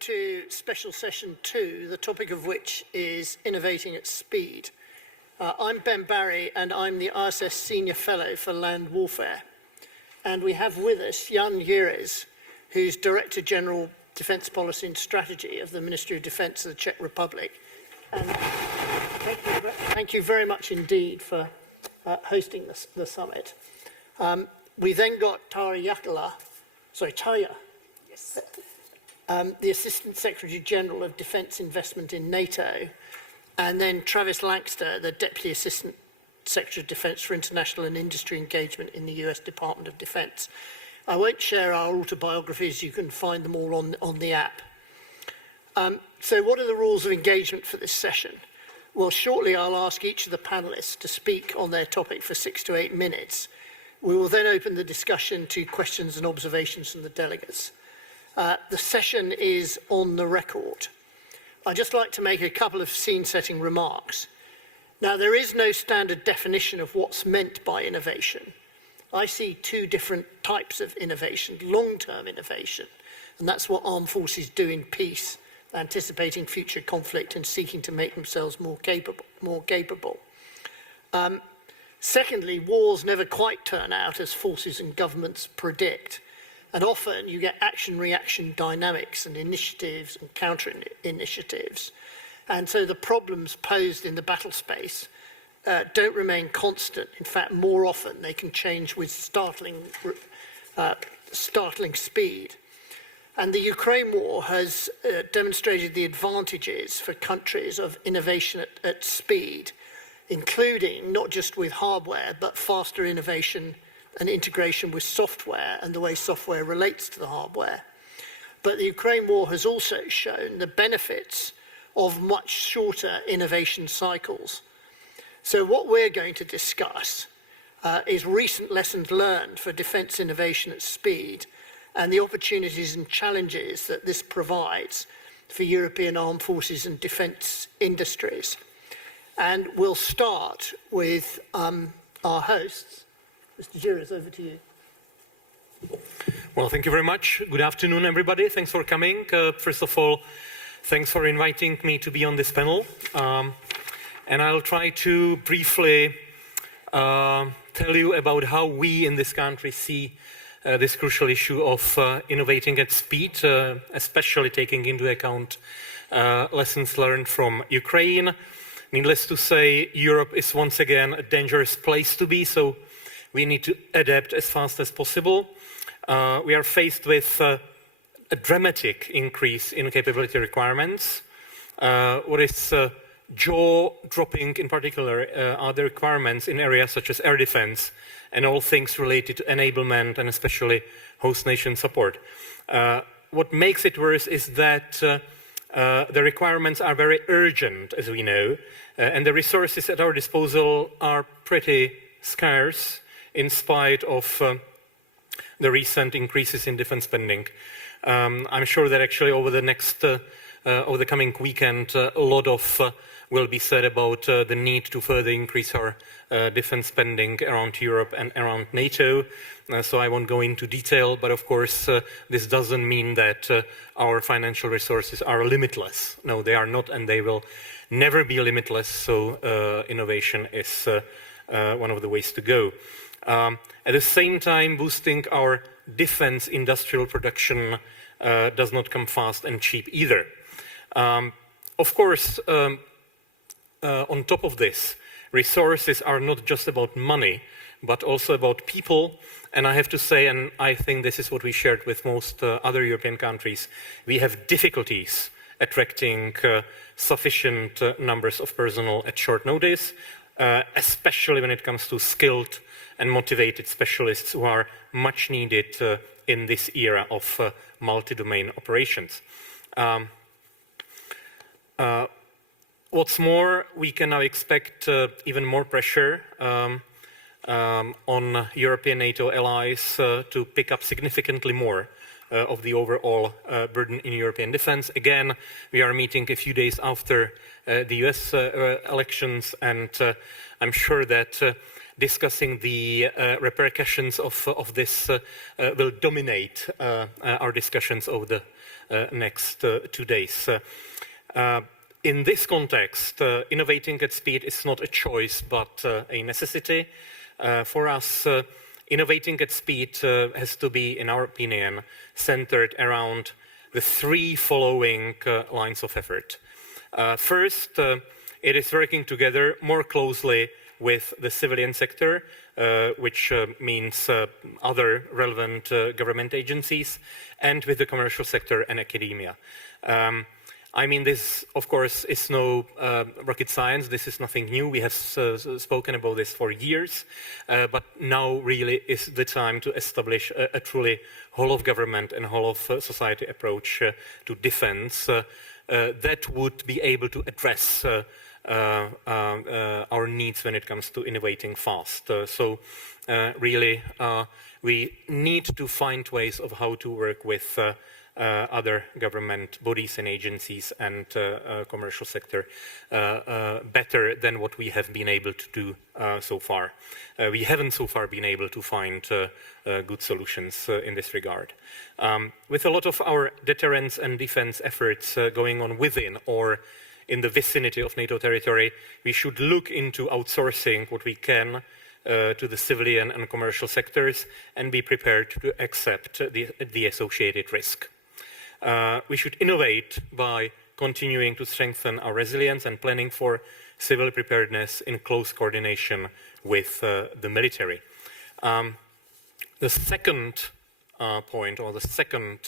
to special session 2, the topic of which is innovating at speed. I'm Ben Barry, and I'm the ISS Senior Fellow for Land Warfare. And we have with us Jan Jires, who's Director General Defence Policy and Strategy of the Ministry of Defence of the Czech Republic. And thank you very much indeed for hosting the summit. We then got Tarja, yes. The Assistant Secretary General of Defence Investment in NATO, and then Travis Lancaster, the Deputy Assistant Secretary of Defence for International and Industry Engagement in the US Department of Defence. I won't share our autobiographies, you can find them all on the app. So what are the rules of engagement for this session? Well, shortly I'll ask each of the panellists to speak on their topic for 6 to 8 minutes. We will then open the discussion to questions and observations from the delegates. The session is on the record. I'd just like to make a couple of scene-setting remarks. Now, there is no standard definition of what's meant by innovation. I see two different types of innovation: long-term innovation, and that's what armed forces do in peace, anticipating future conflict and seeking to make themselves more capable. Secondly, wars never quite turn out as forces and governments predict. And often you get action-reaction dynamics and initiatives and counter-initiatives. And so the problems posed in the battle space don't remain constant. In fact, more often they can change with startling speed. And the Ukraine war has demonstrated the advantages for countries of innovation at speed, including not just with hardware, but faster innovation and integration with software and the way software relates to the hardware. But the Ukraine war has also shown the benefits of much shorter innovation cycles. So what we're going to discuss is recent lessons learned for defence innovation at speed and the opportunities and challenges that this provides for European armed forces and defence industries. And we'll start with our hosts. Mr. Jires, over to you. Well, thank you very much. Good afternoon, everybody. Thanks for coming. First of all, thanks for inviting me to be on this panel. And I'll try to briefly tell you about how we in this country see this crucial issue of innovating at speed, especially taking into account lessons learned from Ukraine. Needless to say, Europe is once again a dangerous place to be, so we need to adapt as fast as possible. We are faced with a dramatic increase in capability requirements. What is jaw-dropping in particular are the requirements in areas such as air defense and all things related to enablement and especially host nation support. What makes it worse is that the requirements are very urgent, as we know, and the resources at our disposal are pretty scarce in spite of the recent increases in defense spending. I'm sure that actually over the coming weekend, a lot of will be said about the need to further increase our defense spending around Europe and around NATO. So I won't go into detail, but of course this doesn't mean that our financial resources are limitless. No, they are not, and they will never be limitless, so innovation is one of the ways to go. At the same time, boosting our defense industrial production does not come fast and cheap either. Of course, on top of this, resources are not just about money, but also about people. And I have to say, and I think this is what we shared with most other European countries, we have difficulties attracting sufficient numbers of personnel at short notice, especially when it comes to skilled and motivated specialists who are much needed in this era of multi-domain operations. What's more, we can now expect even more pressure on European NATO allies to pick up significantly more of the overall burden in European defense. Again, we are meeting a few days after the US elections, and I'm sure that discussing the repercussions of this will dominate our discussions over next 2 days. In this context, innovating at speed is not a choice, but a necessity. For us, innovating at speed has to be, in our opinion, centered around the 3 following lines of effort. First, it is working together more closely with the civilian sector, which means other relevant government agencies, and with the commercial sector and academia. I mean, this, of course, is no rocket science. This is nothing new. We have spoken about this for years, but now really is the time to establish a truly whole-of-government and whole-of-society approach to defense that would be able to address our needs when it comes to innovating fast. Really, we need to find ways of how to work with other government bodies and agencies and commercial sector better than what we have been able to do so far. We haven't so far been able to find good solutions in this regard. With a lot of our deterrence and defense efforts going on within or in the vicinity of NATO territory, we should look into outsourcing what we can to the civilian and commercial sectors and be prepared to accept the associated risk. We should innovate by continuing to strengthen our resilience and planning for civil preparedness in close coordination with the military. The second point, or the second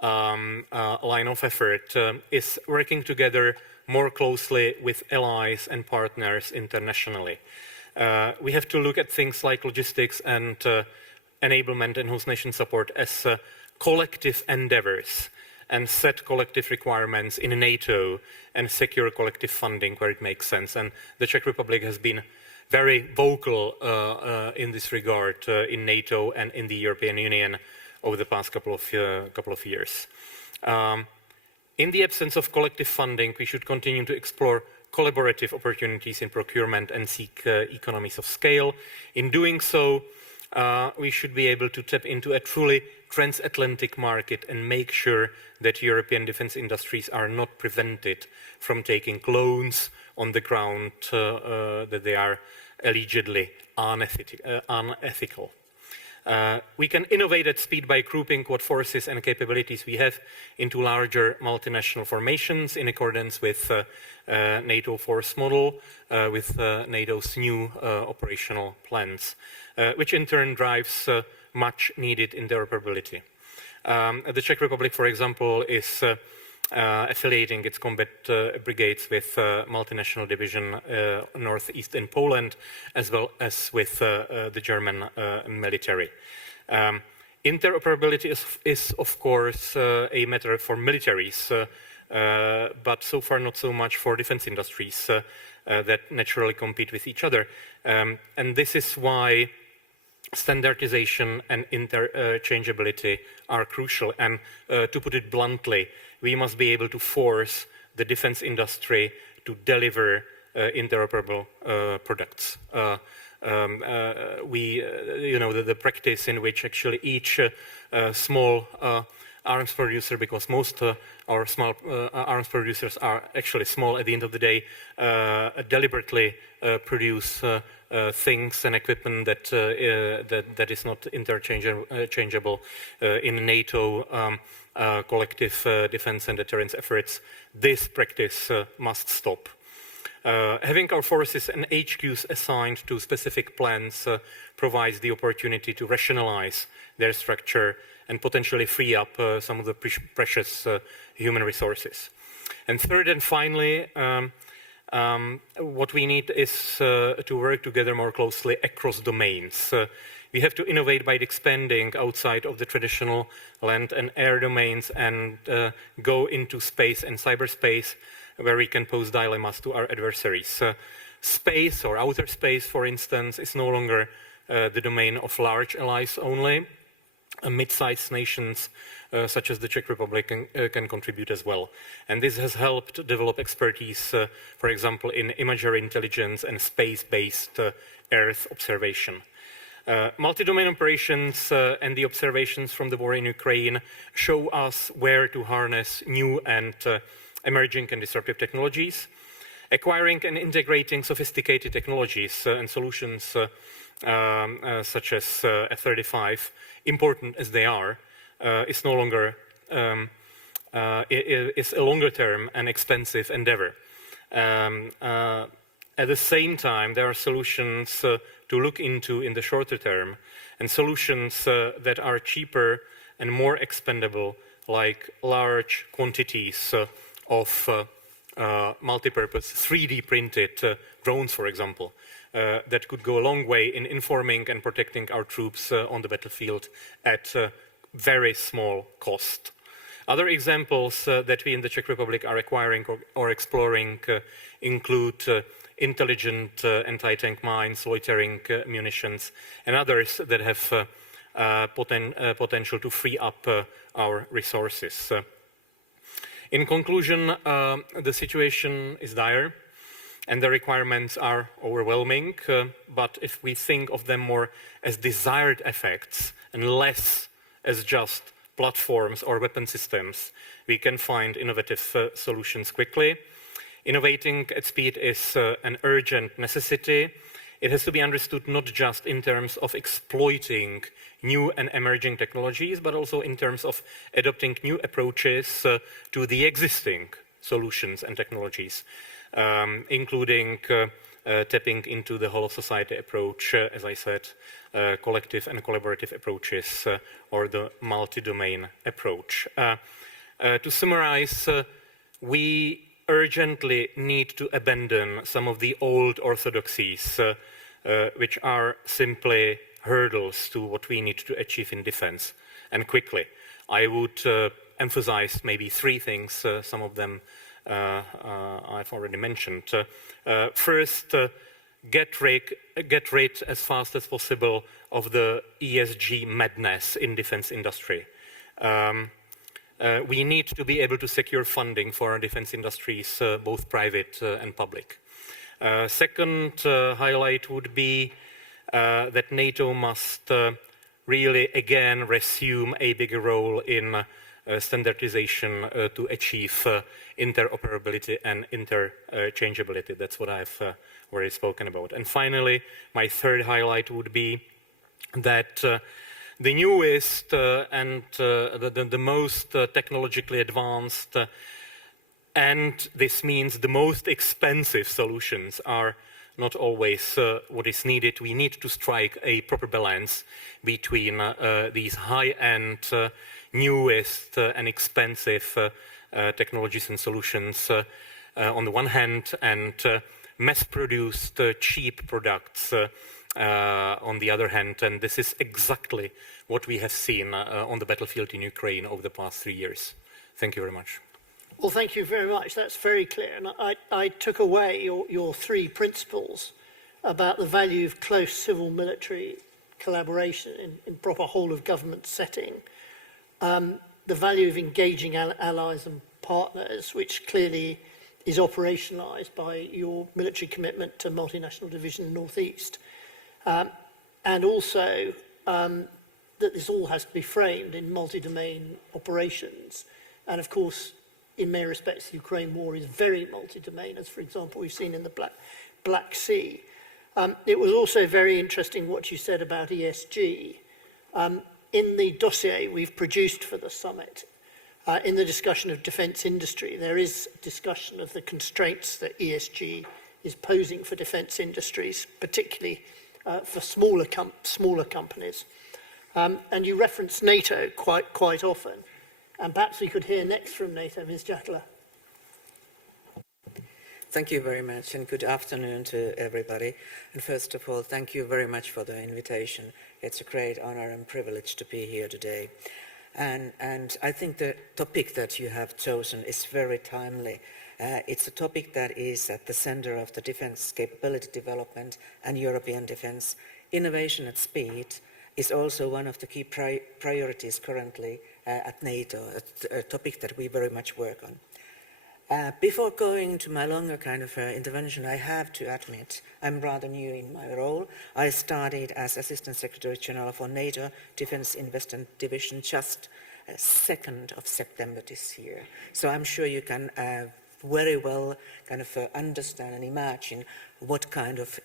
line of effort, is working together more closely with allies and partners internationally. We have to look at things like logistics and enablement and host nation support as collective endeavors and set collective requirements in NATO and secure collective funding where it makes sense. And the Czech Republic has been very vocal in this regard in NATO and in the European Union over the past couple of years. In the absence of collective funding, we should continue to explore collaborative opportunities in procurement and seek economies of scale. In doing so, we should be able to tap into a truly transatlantic market and make sure that European defense industries are not prevented from taking loans on the ground that they are allegedly unethical. We can innovate at speed by grouping what forces and capabilities we have into larger multinational formations in accordance with NATO force model, with NATO's new operational plans, which in turn drives much needed interoperability. The Czech Republic, for example, is affiliating its combat brigades with multinational division northeast in Poland, as well as with the German military. Interoperability is of course a matter for militaries, but so far not so much for defense industries that naturally compete with each other. And this is why standardization and interchangeability are crucial. And to put it bluntly, we must be able to force the defense industry to deliver interoperable products. The practice in which actually each small arms producer, because most our small arms producers are actually small at the end of the day, deliberately produce things and equipment that is not interchangeable in NATO collective defense and deterrence efforts. This practice must stop. Having our forces and HQs assigned to specific plans provides the opportunity to rationalize their structure and potentially free up some of the precious human resources. And third and finally, what we need is to work together more closely across domains. We have to innovate by expanding outside of the traditional land and air domains and go into space and cyberspace, where we can pose dilemmas to our adversaries. Space or outer space, for instance, is no longer the domain of large allies only. Mid-sized nations such as the Czech Republic can contribute as well. And this has helped develop expertise, for example, in imagery intelligence and space-based Earth observation. Multi-domain operations and the observations from the war in Ukraine show us where to harness new and emerging and disruptive technologies. Acquiring and integrating sophisticated technologies and solutions such as F-35, important as they are, is no longer is a longer-term and expensive endeavor. At the same time, there are solutions to look into in the shorter term, and solutions that are cheaper and more expendable, like large quantities of multi-purpose 3D printed drones, for example, that could go a long way in informing and protecting our troops on the battlefield at very small cost. Other examples that we in the Czech Republic are acquiring or exploring include intelligent anti-tank mines, loitering munitions, and others that have potential to free up our resources. In conclusion, the situation is dire and the requirements are overwhelming, but if we think of them more as desired effects and less as just platforms or weapon systems, we can find innovative solutions quickly. Innovating at speed is an urgent necessity. It has to be understood not just in terms of exploiting new and emerging technologies, but also in terms of adopting new approaches to the existing solutions and technologies, including tapping into the whole of society approach, as I said, collective and collaborative approaches, or the multi-domain approach. To summarize, we urgently need to abandon some of the old orthodoxies, which are simply hurdles to what we need to achieve in defense, and quickly. I would emphasize maybe three things, some of them I've already mentioned. First, get rid as fast as possible of the ESG madness in defense industry. We need to be able to secure funding for our defense industries, both private and public. Second highlight would be that NATO must really again resume a bigger role in standardization to achieve interoperability and interchangeability. That's what I've already spoken about. And finally, my third highlight would be that the newest and the most technologically advanced, and this means the most expensive solutions are not always what is needed. We need to strike a proper balance between these high-end, newest and expensive technologies and solutions on the one hand, and mass-produced cheap products on the other hand, and this is exactly what we have seen on the battlefield in Ukraine over the past 3 years. Thank you very much. Well, thank you very much. That's very clear. And I took away your three principles about the value of close civil-military collaboration in proper whole-of-government setting, the value of engaging allies and partners, which clearly is operationalised by your military commitment to multinational division North East, and also that this all has to be framed in multi-domain operations. And of course, in many respects, the Ukraine war is very multi-domain, as for example, we've seen in the Black Sea. It was also very interesting what you said about ESG. In the dossier we've produced for the summit, in the discussion of defence industry, there is discussion of the constraints that ESG is posing for defence industries, particularly for smaller companies. And you reference NATO quite often. And perhaps we could hear next from NATO, Ms. Jatala. Thank you very much, and good afternoon to everybody. And first of all, thank you very much for the invitation. It's a great honor and privilege to be here today. And I think the topic that you have chosen is very timely. It's a topic that is at the center of the defense capability development and European defense. Innovation at speed is also one of the key priorities currently at NATO, a topic that we very much work on. Before going to my longer kind of intervention, I have to admit I'm rather new in my role. I started as Assistant Secretary General for NATO Defence Investment Division just 2nd of September this year. So I'm sure you can very well kind of understand and imagine what kind of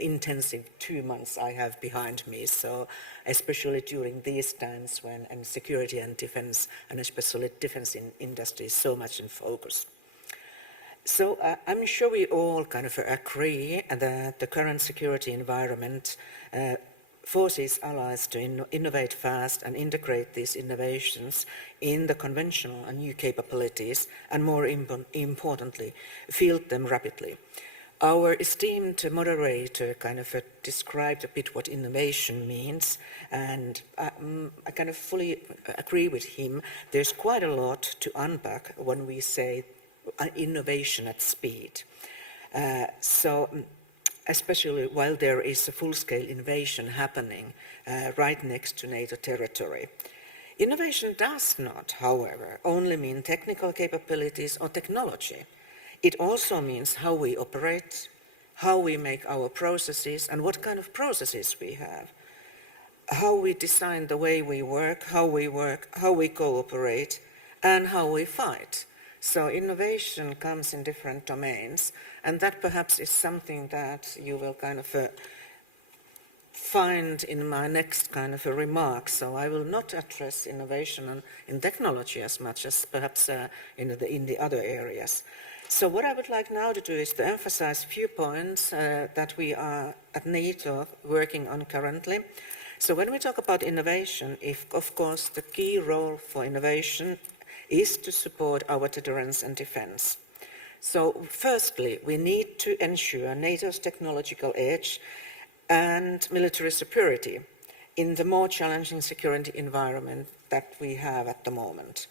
intensive 2 months I have behind me. So especially during these times when security and defense, and especially defense industry, is so much in focus. So I'm sure we all kind of agree that the current security environment forces allies to innovate fast and integrate these innovations in the conventional and new capabilities, and more importantly, field them rapidly. Our esteemed moderator kind of described a bit what innovation means, and I kind of fully agree with him. There's quite a lot to unpack when we say innovation at speed. So especially while there is a full-scale innovation happening right next to NATO territory. Innovation does not, however, only mean technical capabilities or technology. It also means how we operate, how we make our processes, and what kind of processes we have, how we design the way we work, how we cooperate, and how we fight. So innovation comes in different domains, and that perhaps is something that you will kind of find in my next kind of a remark. So I will not address innovation in technology as much as perhaps in the other areas. So what I would like now to do is to emphasize a few points that we are at NATO working on currently. So when we talk about innovation, of course the key role for innovation is to support our deterrence and defense. So firstly, we need to ensure NATO's technological edge and military superiority in the more challenging security environment that we have at the moment.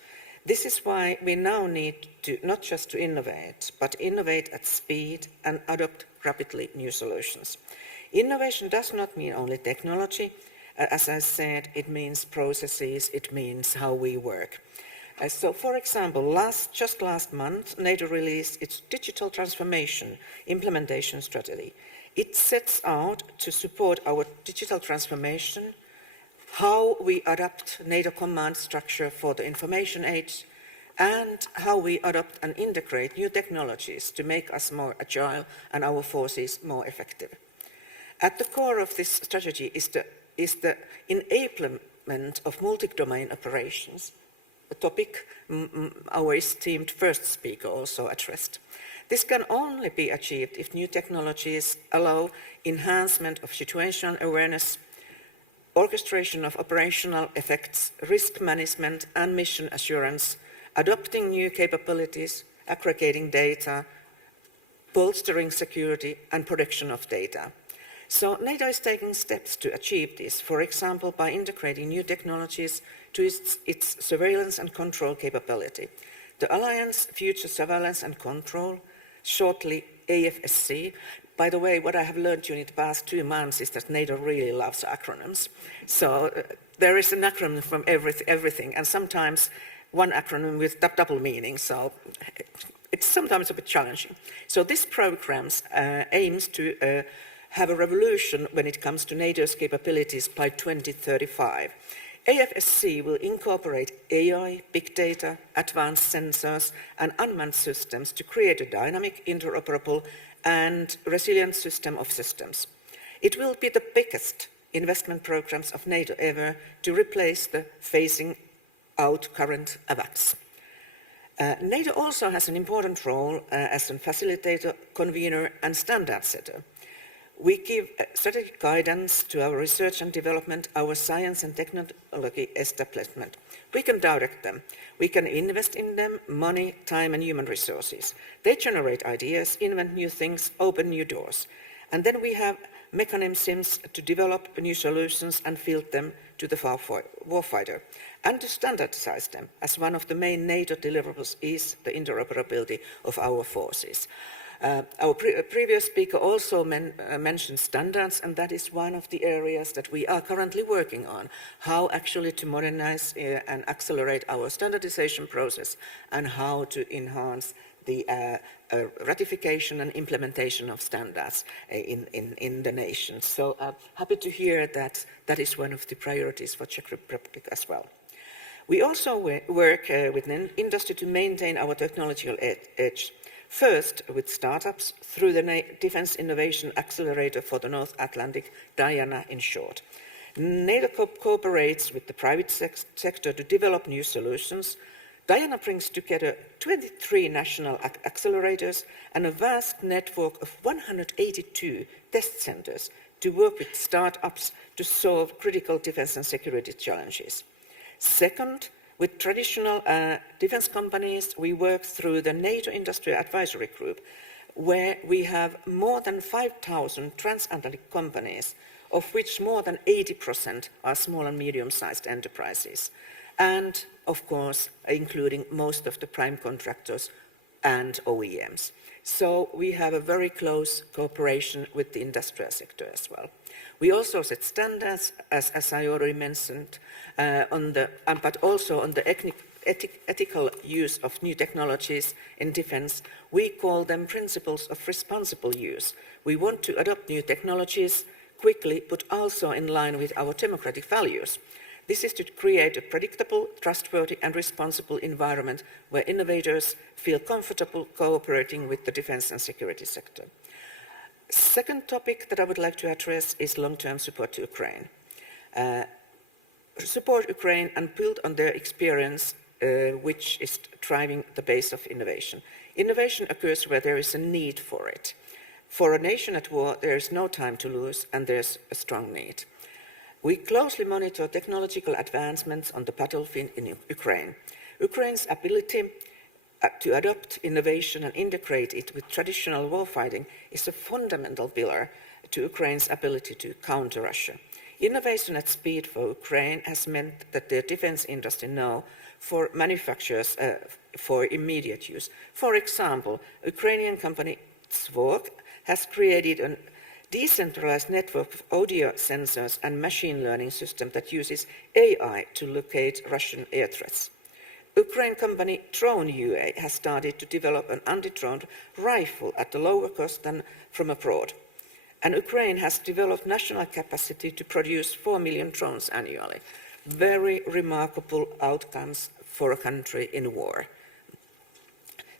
This is why we now need to not just to innovate, but innovate at speed and adopt rapidly new solutions. Innovation does not mean only technology. As I said, it means processes, it means how we work. So, for example, just last month, NATO released its digital transformation implementation strategy. It sets out to support our digital transformation, how we adapt NATO command structure for the information age, and how we adopt and integrate new technologies to make us more agile and our forces more effective. At the core of this strategy is the enablement of multi-domain operations, a topic our esteemed first speaker also addressed. This can only be achieved if new technologies allow enhancement of situational awareness, orchestration of operational effects, risk management and mission assurance, adopting new capabilities, aggregating data, bolstering security and protection of data. So NATO is taking steps to achieve this, for example, by integrating new technologies to its surveillance and control capability. The Alliance Future Surveillance and Control, shortly AFSC. By the way, what I have learned during the past 2 months is that NATO really loves acronyms. So there is an acronym from everything, and sometimes one acronym with double meaning, so it's sometimes a bit challenging. So this program aims to have a revolution when it comes to NATO's capabilities by 2035. AFSC will incorporate AI, big data, advanced sensors, and unmanned systems to create a dynamic, interoperable, and resilient system of systems. It will be the biggest investment programs of NATO ever to replace the phasing out current AVAX. NATO also has an important role as a facilitator, convener, and standard setter. We give strategic guidance to our research and development, our science and technology establishment. We can direct them. We can invest in them, money, time, and human resources. They generate ideas, invent new things, open new doors. And then we have mechanisms to develop new solutions and field them to the warfighter, and to standardize them, as one of the main NATO deliverables is the interoperability of our forces. Our previous speaker also mentioned standards, and that is one of the areas that we are currently working on, how actually to modernize and accelerate our standardization process and how to enhance the ratification and implementation of standards in the nation. So happy to hear that that is one of the priorities for Czech Republic as well. We also work with industry to maintain our technological edge. First, with startups through the Defence Innovation Accelerator for the North Atlantic, DIANA in short. NATO cooperates with the private sector to develop new solutions. DIANA brings together 23 national accelerators and a vast network of 182 test centers to work with startups to solve critical defense and security challenges. Second, with traditional defense companies, we work through the NATO Industry Advisory Group, where we have more than 5,000 transatlantic companies, of which more than 80% are small and medium-sized enterprises, and, of course, including most of the prime contractors and OEMs. So we have a very close cooperation with the industrial sector as well. We also set standards, as I already mentioned, but also on the ethical use of new technologies in defense. We call them principles of responsible use. We want to adopt new technologies quickly, but also in line with our democratic values. This is to create a predictable, trustworthy and responsible environment where innovators feel comfortable cooperating with the defense and security sector. Second topic that I would like to address is long-term support to Ukraine. Support Ukraine and build on their experience, which is driving the base of innovation. Innovation occurs where there is a need for it. For a nation at war, there is no time to lose, and there's a strong need. We closely monitor technological advancements on the battlefield in Ukraine. Ukraine's ability to adopt innovation and integrate it with traditional warfighting is a fundamental pillar to Ukraine's ability to counter Russia. Innovation at speed for Ukraine has meant that the defense industry now for manufacturers for immediate use. For example, Ukrainian company Zvork has created a decentralized network of audio sensors and machine learning system that uses AI to locate Russian air threats. Ukraine company Drone UA has started to develop an anti-drone rifle at a lower cost than from abroad. And Ukraine has developed national capacity to produce 4 million drones annually. Very remarkable outcomes for a country in war.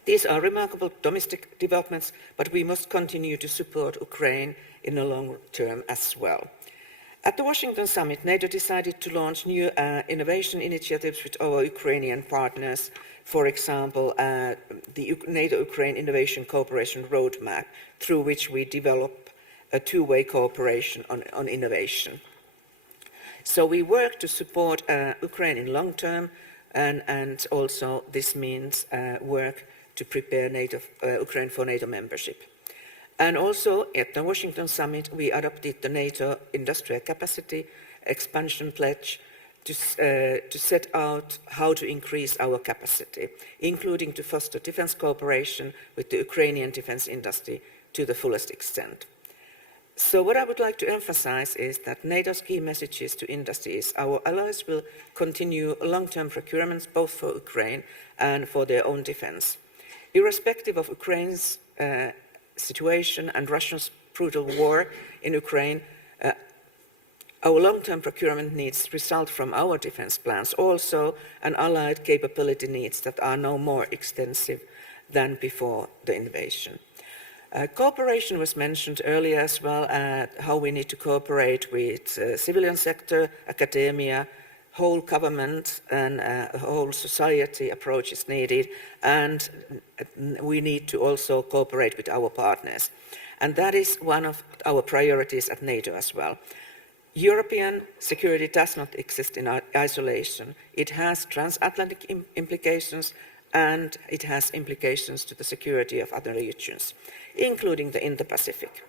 These are remarkable domestic developments, but we must continue to support Ukraine in the long term as well. At the Washington summit, NATO decided to launch new innovation initiatives with our Ukrainian partners. For example, the NATO-Ukraine Innovation Cooperation Roadmap, through which we develop a two-way cooperation on innovation. So we work to support Ukraine in long term, and also this means work to prepare Ukraine for NATO membership. And also at the Washington summit, we adopted the NATO Industrial Capacity Expansion Pledge to set out how to increase our capacity, including to foster defense cooperation with the Ukrainian defense industry to the fullest extent. So what I would like to emphasize is that NATO's key messages to industry is our allies will continue long-term procurements both for Ukraine and for their own defense. Irrespective of Ukraine's situation and Russia's brutal war in Ukraine, our long-term procurement needs result from our defense plans also, and allied capability needs that are no more extensive than before the invasion. Cooperation was mentioned earlier as well, how we need to cooperate with civilian sector, academia, whole government and whole society approach is needed, and we need to also cooperate with our partners. And that is one of our priorities at NATO as well. European security does not exist in isolation. It has transatlantic implications, and it has implications to the security of other regions, including the Indo-Pacific.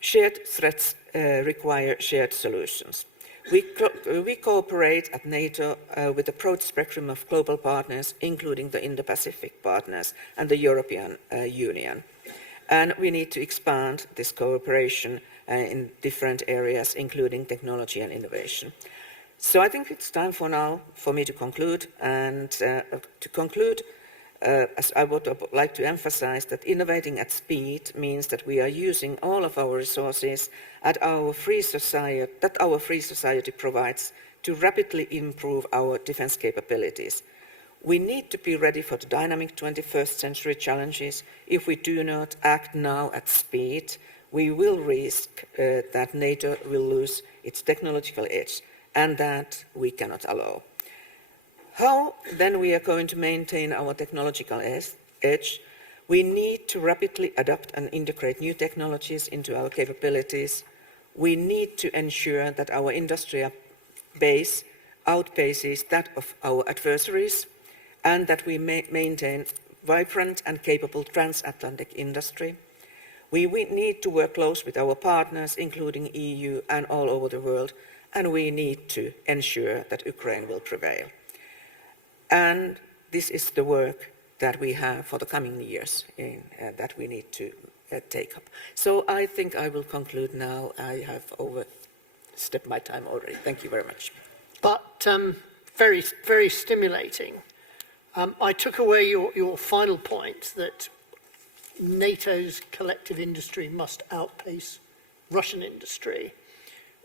Shared threats require shared solutions. We cooperate at NATO with a broad spectrum of global partners, including the Indo-Pacific partners and the European Union. And we need to expand this cooperation in different areas, including technology and innovation. So I think it's time for now for me to conclude. And to conclude, as I would like to emphasize that innovating at speed means that we are using all of our resources that our free society provides to rapidly improve our defense capabilities. We need to be ready for the dynamic 21st century challenges. If we do not act now at speed, we will risk that NATO will lose its technological edge, and that we cannot allow. How then we are going to maintain our technological edge? We need to rapidly adapt and integrate new technologies into our capabilities. We need to ensure that our industrial base outpaces that of our adversaries, and that we maintain vibrant and capable transatlantic industry. We need to work close with our partners, including EU and all over the world, and we need to ensure that Ukraine will prevail. And this is the work that we have for the coming years that we need to take up. So I think I will conclude now. I have overstepped my time already. Thank you very much. But very, very stimulating. I took away your final point that NATO's collective industry must outpace Russian industry,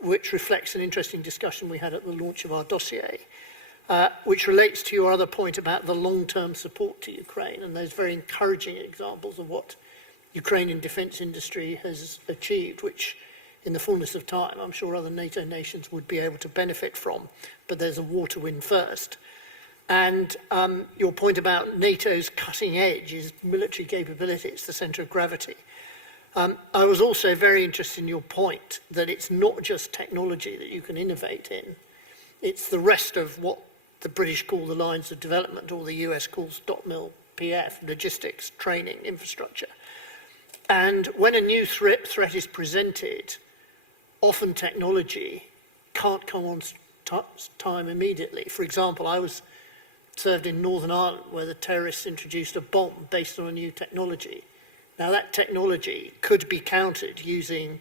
which reflects an interesting discussion we had at the launch of our dossier. Which relates to your other point about the long-term support to Ukraine and those very encouraging examples of what Ukrainian defence industry has achieved, which in the fullness of time, I'm sure other NATO nations would be able to benefit from, but there's a war to win first. And your point about NATO's cutting edge is military capability, it's the centre of gravity. I was also very interested in your point that it's not just technology that you can innovate in, it's the rest of what the British call the lines of development, or the US calls .mil PF, logistics, training, infrastructure. And when a new threat is presented, often technology can't come on time immediately. For example, I was served in Northern Ireland where the terrorists introduced a bomb based on a new technology. Now that technology could be countered using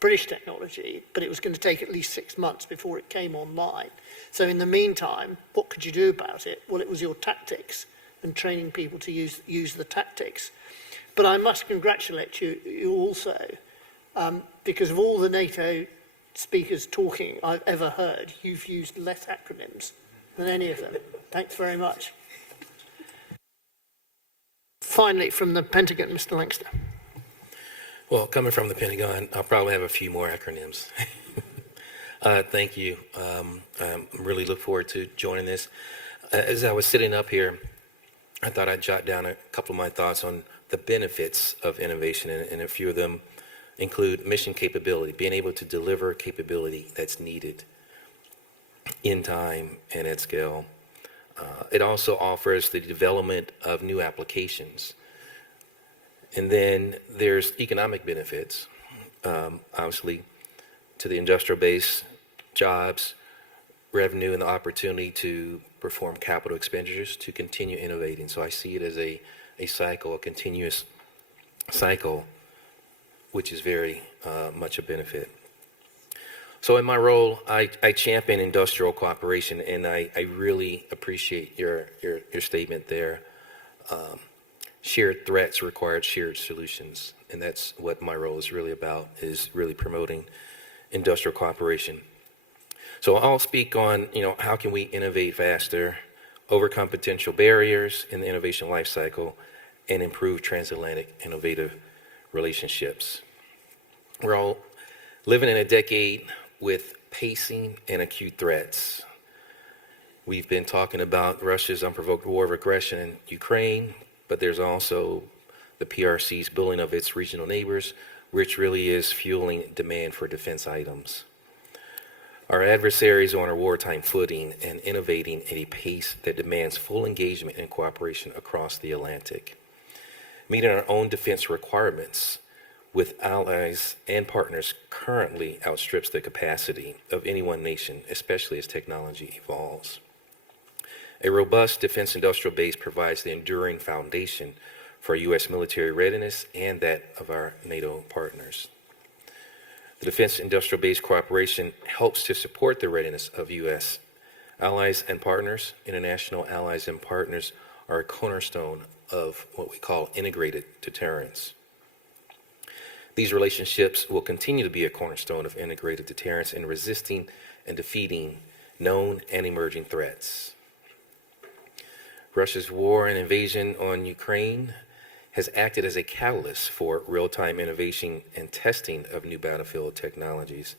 British technology, but it was going to take at least 6 months before it came online. So in the meantime, what could you do about it? Well, it was your tactics and training people to use the tactics. But I must congratulate you also, because of all the NATO speakers talking I've ever heard, you've used less acronyms than any of them. Thanks very much. Finally, from the Pentagon, Mr. Lankster. Well, coming from the Pentagon, I'll probably have a few more acronyms. Thank you. I really look forward to joining this. As I was sitting up here, I thought I'd jot down a couple of my thoughts on the benefits of innovation, and a few of them include mission capability, being able to deliver capability that's needed in time and at scale. It also offers the development of new applications. And then there's economic benefits, obviously, to the industrial base, jobs, revenue, and the opportunity to perform capital expenditures to continue innovating. So I see it as a cycle, a continuous cycle, which is very much a benefit. So in my role, I champion industrial cooperation, and I really appreciate your statement there. Shared threats required shared solutions, and that's what my role is really about, is really promoting industrial cooperation. So I'll speak on, how can we innovate faster, overcome potential barriers in the innovation life cycle, and improve transatlantic innovative relationships. We're all living in a decade with pacing and acute threats. We've been talking about Russia's unprovoked war of aggression in Ukraine, but there's also the PRC's bullying of its regional neighbors, which really is fueling demand for defense items. Our adversaries are on a wartime footing and innovating at a pace that demands full engagement and cooperation across the Atlantic. Meeting our own defense requirements with allies and partners currently outstrips the capacity of any one nation, especially as technology evolves. A robust defense industrial base provides the enduring foundation for U.S. military readiness and that of our NATO partners. The defense industrial base cooperation helps to support the readiness of U.S. allies and partners. International allies and partners are a cornerstone of what we call integrated deterrence. These relationships will continue to be a cornerstone of integrated deterrence in resisting and defeating known and emerging threats. Russia's war and invasion on Ukraine has acted as a catalyst for real-time innovation and testing of new battlefield technologies.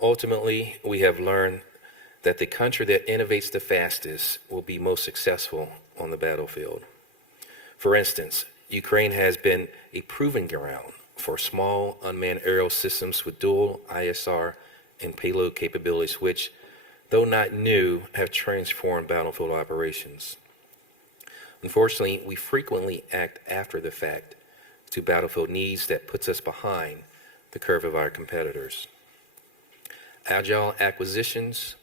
Ultimately, we have learned that the country that innovates the fastest will be most successful on the battlefield. For instance, Ukraine has been a proving ground for small unmanned aerial systems with dual ISR and payload capabilities, which, though not new, have transformed battlefield operations. Unfortunately, we frequently act after the fact to battlefield needs that puts us behind the curve of our competitors. Agile acquisitions,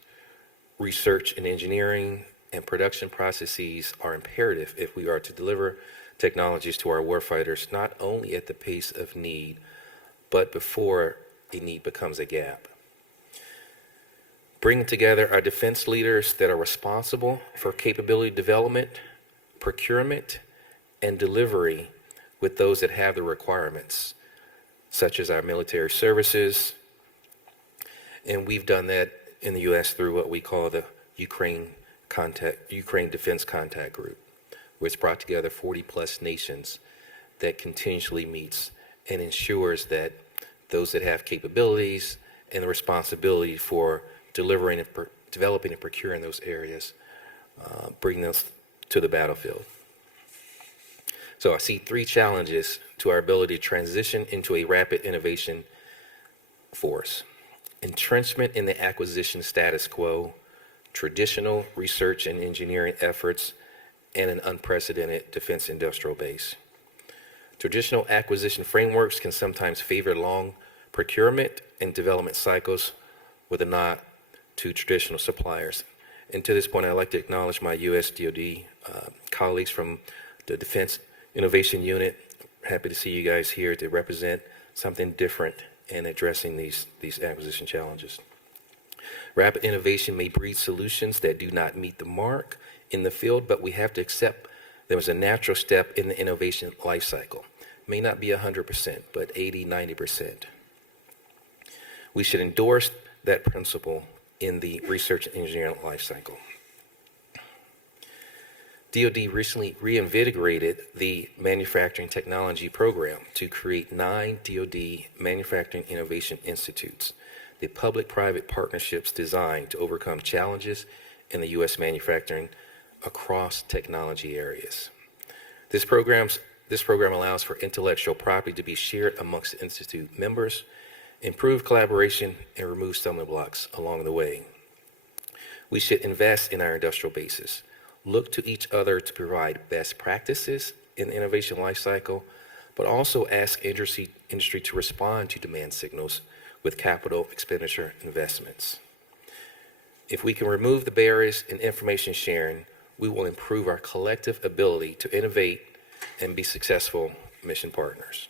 research and engineering, and production processes are imperative if we are to deliver technologies to our warfighters not only at the pace of need, but before a need becomes a gap. Bringing together our defense leaders that are responsible for capability development, procurement, and delivery with those that have the requirements, such as our military services. And we've done that in the U.S. through what we call the Ukraine Defense Contact Group, which brought together 40-plus nations that continuously meets and ensures that those that have capabilities and the responsibility for delivering and developing and procuring those areas bring those to the battlefield. So I see three challenges to our ability to transition into a rapid innovation force: entrenchment in the acquisition status quo, traditional research and engineering efforts, and an unprecedented defense industrial base. Traditional acquisition frameworks can sometimes favor long procurement and development cycles with a nod to traditional suppliers. And to this point, I'd like to acknowledge my U.S. DoD colleagues from the Defense Innovation Unit. Happy to see you guys here to represent something different in addressing these acquisition challenges. Rapid innovation may breed solutions that do not meet the mark in the field, but we have to accept there was a natural step in the innovation life cycle. May not be 100%, but 80, 90%. We should endorse that principle in the research and engineering life cycle. DoD recently reinvigorated the Manufacturing Technology Program to create 9 DoD Manufacturing Innovation Institutes, the public-private partnerships designed to overcome challenges in the U.S. manufacturing across technology areas. This program allows for intellectual property to be shared amongst institute members, improve collaboration, and remove stumbling blocks along the way. We should invest in our industrial bases, look to each other to provide best practices in the innovation lifecycle, but also ask industry to respond to demand signals with capital expenditure investments. If we can remove the barriers in information sharing, we will improve our collective ability to innovate and be successful mission partners.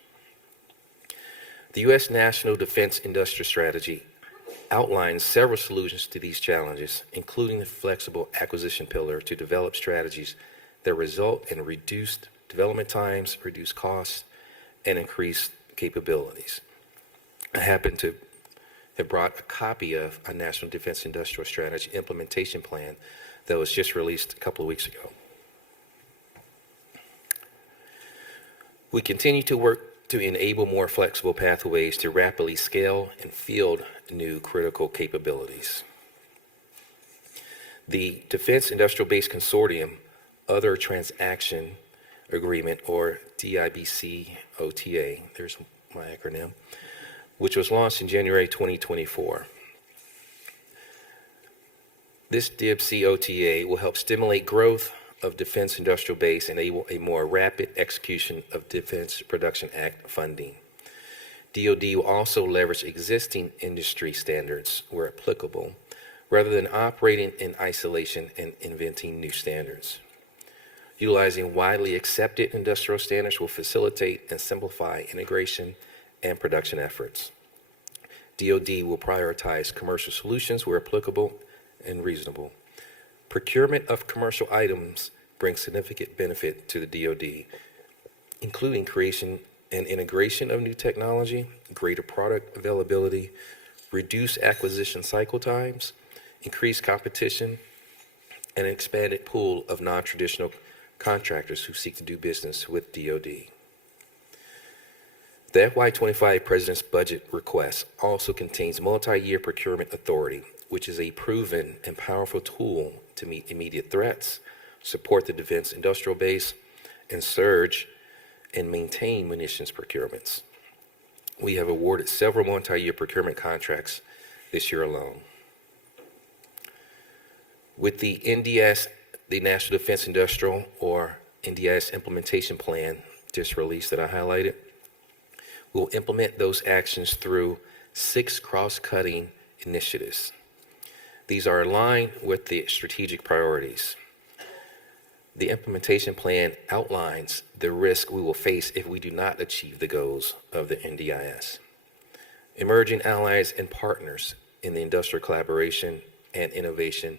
The U.S. National Defense Industrial Strategy outlines several solutions to these challenges, including the flexible acquisition pillar to develop strategies that result in reduced development times, reduced costs, and increased capabilities. I happen to have brought a copy of a National Defense Industrial Strategy implementation plan that was just released a couple of weeks ago. We continue to work to enable more flexible pathways to rapidly scale and field new critical capabilities. The Defense Industrial Base Consortium Other Transaction Agreement, or DIBC-OTA, there's my acronym, which was launched in January 2024. This DIBC-OTA will help stimulate growth of Defense Industrial Base and enable a more rapid execution of Defense Production Act funding. DoD will also leverage existing industry standards where applicable, rather than operating in isolation and inventing new standards. Utilizing widely accepted industrial standards will facilitate and simplify integration and production efforts. DoD will prioritize commercial solutions where applicable and reasonable. Procurement of commercial items brings significant benefit to the DoD, including creation and integration of new technology, greater product availability, reduced acquisition cycle times, increased competition, and an expanded pool of non-traditional contractors who seek to do business with DoD. The FY25 President's Budget request also contains multi-year procurement authority, which is a proven and powerful tool to meet immediate threats, support the defense industrial base, and surge and maintain munitions procurements. We have awarded several multi-year procurement contracts this year alone. With the NDS, the National Defense Industrial or NDS implementation plan just released that I highlighted, we'll implement those actions through 6 cross-cutting initiatives. These are aligned with the strategic priorities. The implementation plan outlines the risk we will face if we do not achieve the goals of the NDIS. Emerging allies and partners in the industrial collaboration and innovation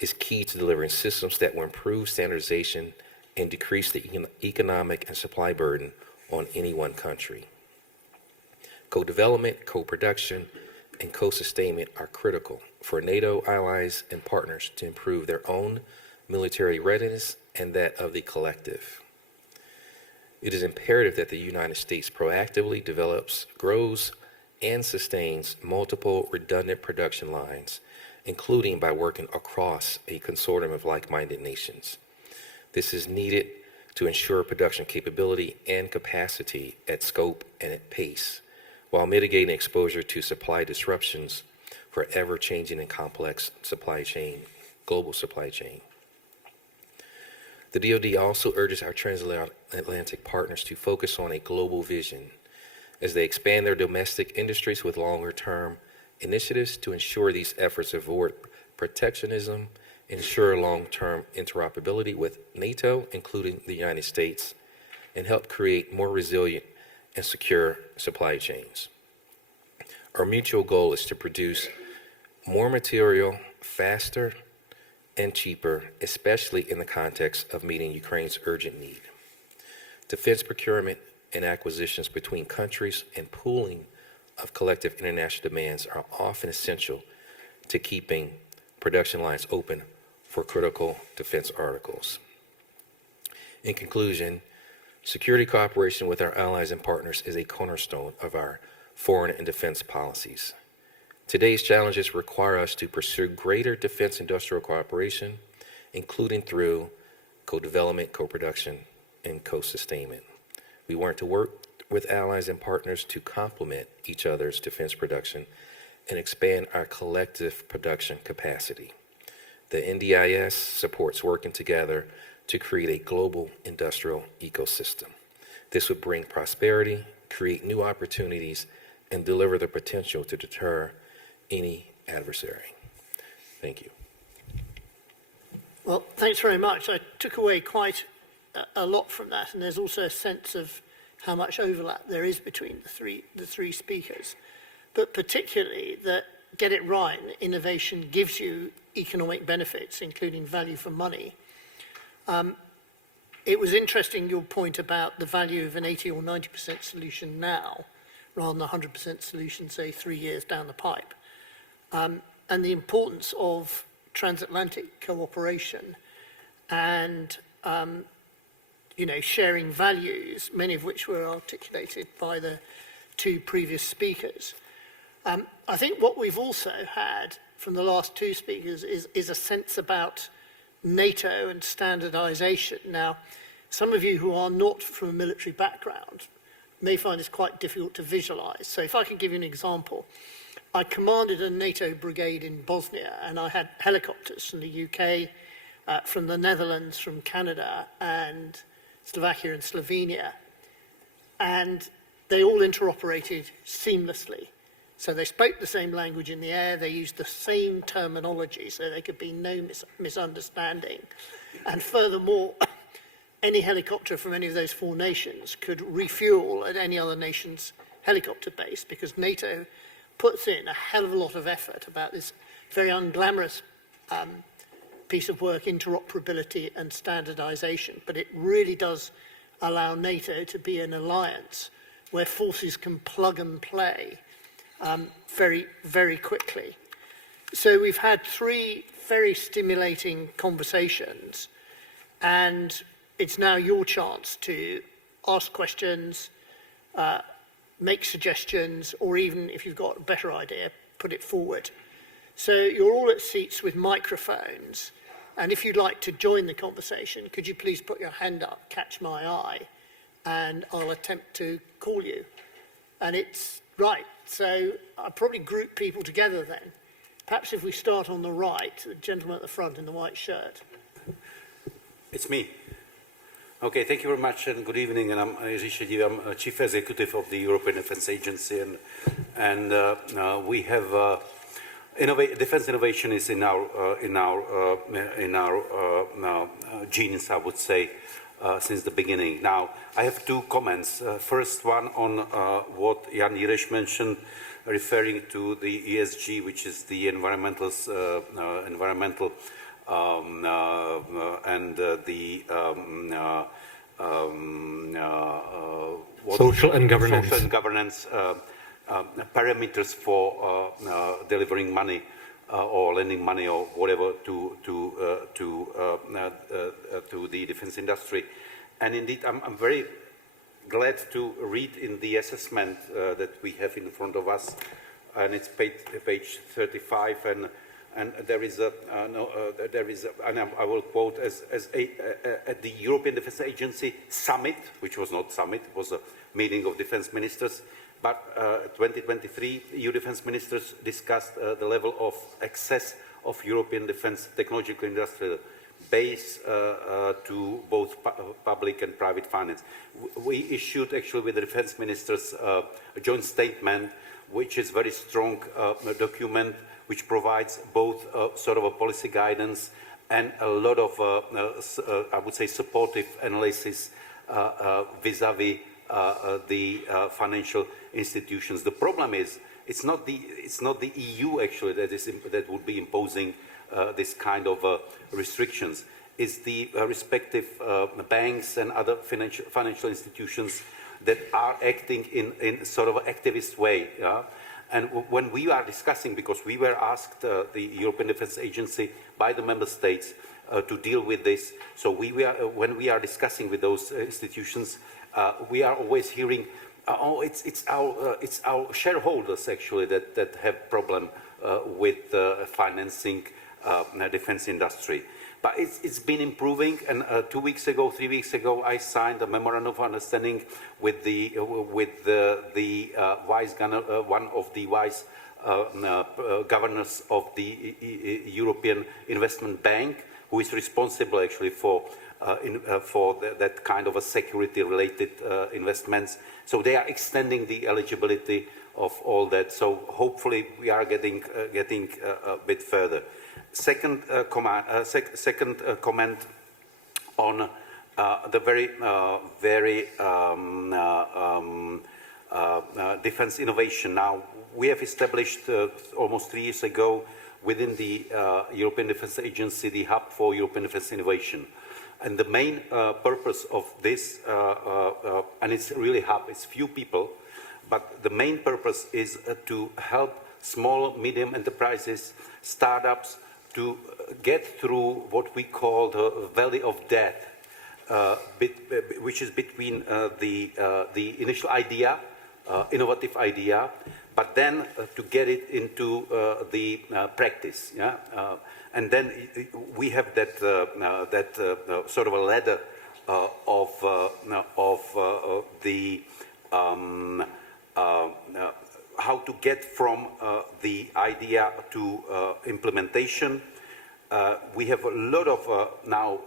is key to delivering systems that will improve standardization and decrease the economic and supply burden on any one country. Co-development, co-production, and co-sustainment are critical for NATO allies and partners to improve their own military readiness and that of the collective. It is imperative that the United States proactively develops, grows, and sustains multiple redundant production lines, including by working across a consortium of like-minded nations. This is needed to ensure production capability and capacity at scope and at pace, while mitigating exposure to supply disruptions for ever-changing and complex supply chain, global supply chain. The DoD also urges our transatlantic partners to focus on a global vision as they expand their domestic industries with longer-term initiatives to ensure these efforts avoid protectionism, ensure long-term interoperability with NATO, including the United States, and help create more resilient and secure supply chains. Our mutual goal is to produce more material faster and cheaper, especially in the context of meeting Ukraine's urgent need. Defense procurement and acquisitions between countries and pooling of collective international demands are often essential to keeping production lines open for critical defense articles. In conclusion, security cooperation with our allies and partners is a cornerstone of our foreign and defense policies. Today's challenges require us to pursue greater defense industrial cooperation, including through co-development, co-production, and co-sustainment. We want to work with allies and partners to complement each other's defense production and expand our collective production capacity. The NDIS supports working together to create a global industrial ecosystem. This would bring prosperity, create new opportunities, and deliver the potential to deter any adversary. Thank you. Well, thanks very much. I took away quite a lot from that, and there's also a sense of how much overlap there is between the three speakers, but particularly that get it right, innovation gives you economic benefits, including value for money. It was interesting, your point about the value of an 80 or 90% solution now, rather than a 100% solution, say, 3 years down the pipe. And the importance of transatlantic cooperation and, sharing values, many of which were articulated by the 2 previous speakers. I think what we've also had from the last 2 speakers is a sense about NATO and standardization. Now, some of you who are not from a military background may find this quite difficult to visualize. So if I could give you an example, I commanded a NATO brigade in Bosnia, and I had helicopters from the UK, from the Netherlands, from Canada, and Slovakia and Slovenia. And they all interoperated seamlessly. So they spoke the same language in the air, they used the same terminology, so there could be no misunderstanding. And furthermore, any helicopter from any of those 4 nations could refuel at any other nation's helicopter base, because NATO puts in a hell of a lot of effort about this very unglamorous piece of work, interoperability and standardization, but it really does allow NATO to be an alliance where forces can plug and play very, very quickly. So we've had 3 very stimulating conversations, and it's now your chance to ask questions, make suggestions, or even if you've got a better idea, put it forward. So you're all at seats with microphones, and if you'd like to join the conversation, could you please put your hand up, catch my eye, and I'll attempt to call you. And it's right, so I'll probably group people together then. Perhaps if we start on the right, the gentleman at the front in the white shirt. It's me. Okay, thank you very much and good evening. And I'm Jiří Šediv, I'm Chief Executive of the European Defence Agency, and we have defence innovation is in our genes, I would say, since the beginning. Now, I have 2 comments. First one on what Jan Jireš mentioned, referring to the ESG, which is the environmental and the social and governance parameters for delivering money or lending money or whatever to the defense industry. And indeed, I'm very glad to read in the assessment that we have in front of us, and it's page 35, and there is a, and I will quote at the European Defence Agency summit, which was not summit, it was a meeting of defence ministers, but 2023 EU defence ministers discussed the level of access of European defence technological industrial base to both public and private finance. We issued actually with the defence ministers a joint statement, which is very strong document, which provides both sort of a policy guidance and a lot of, I would say, supportive analysis vis-a-vis the financial institutions. The problem is, it's not the EU actually that would be imposing this kind of restrictions. It's the respective banks and other financial institutions that are acting in sort of an activist way. And when we are discussing, because we were asked, the European Defence Agency, by the member states to deal with this, so when we are discussing with those institutions, we are always hearing, oh, it's our shareholders actually that have problem with financing defense industry. But it's been improving, and 2 weeks ago, 3 weeks ago, I signed a memorandum of understanding with the one of the vice governors of the European Investment Bank, who is responsible actually for that kind of a security-related investments. So they are extending the eligibility of all that. So hopefully we are getting a bit further. Second comment on the very defense innovation. Now, we have established almost 3 years ago within the European Defence Agency the Hub for European Defence Innovation. And the main purpose of this, and it's really hub, it's few people, but the main purpose is to help small, medium enterprises, startups, to get through what we call the valley of death, which is between the initial idea, innovative idea, but then to get it into the practice. Yeah? And then we have that sort of a ladder of the how to get from the idea to implementation. We have a lot of now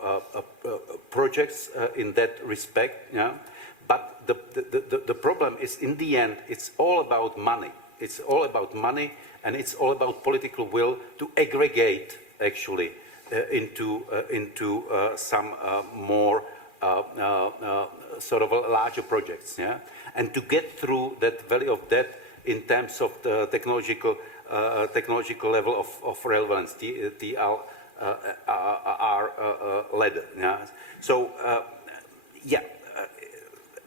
projects in that respect, yeah? But the problem is, in the end, it's all about money. It's all about money, and it's all about political will to aggregate, actually, into some more sort of larger projects, yeah? And to get through that valley of death in terms of the technological level of relevance, led. Yeah? So,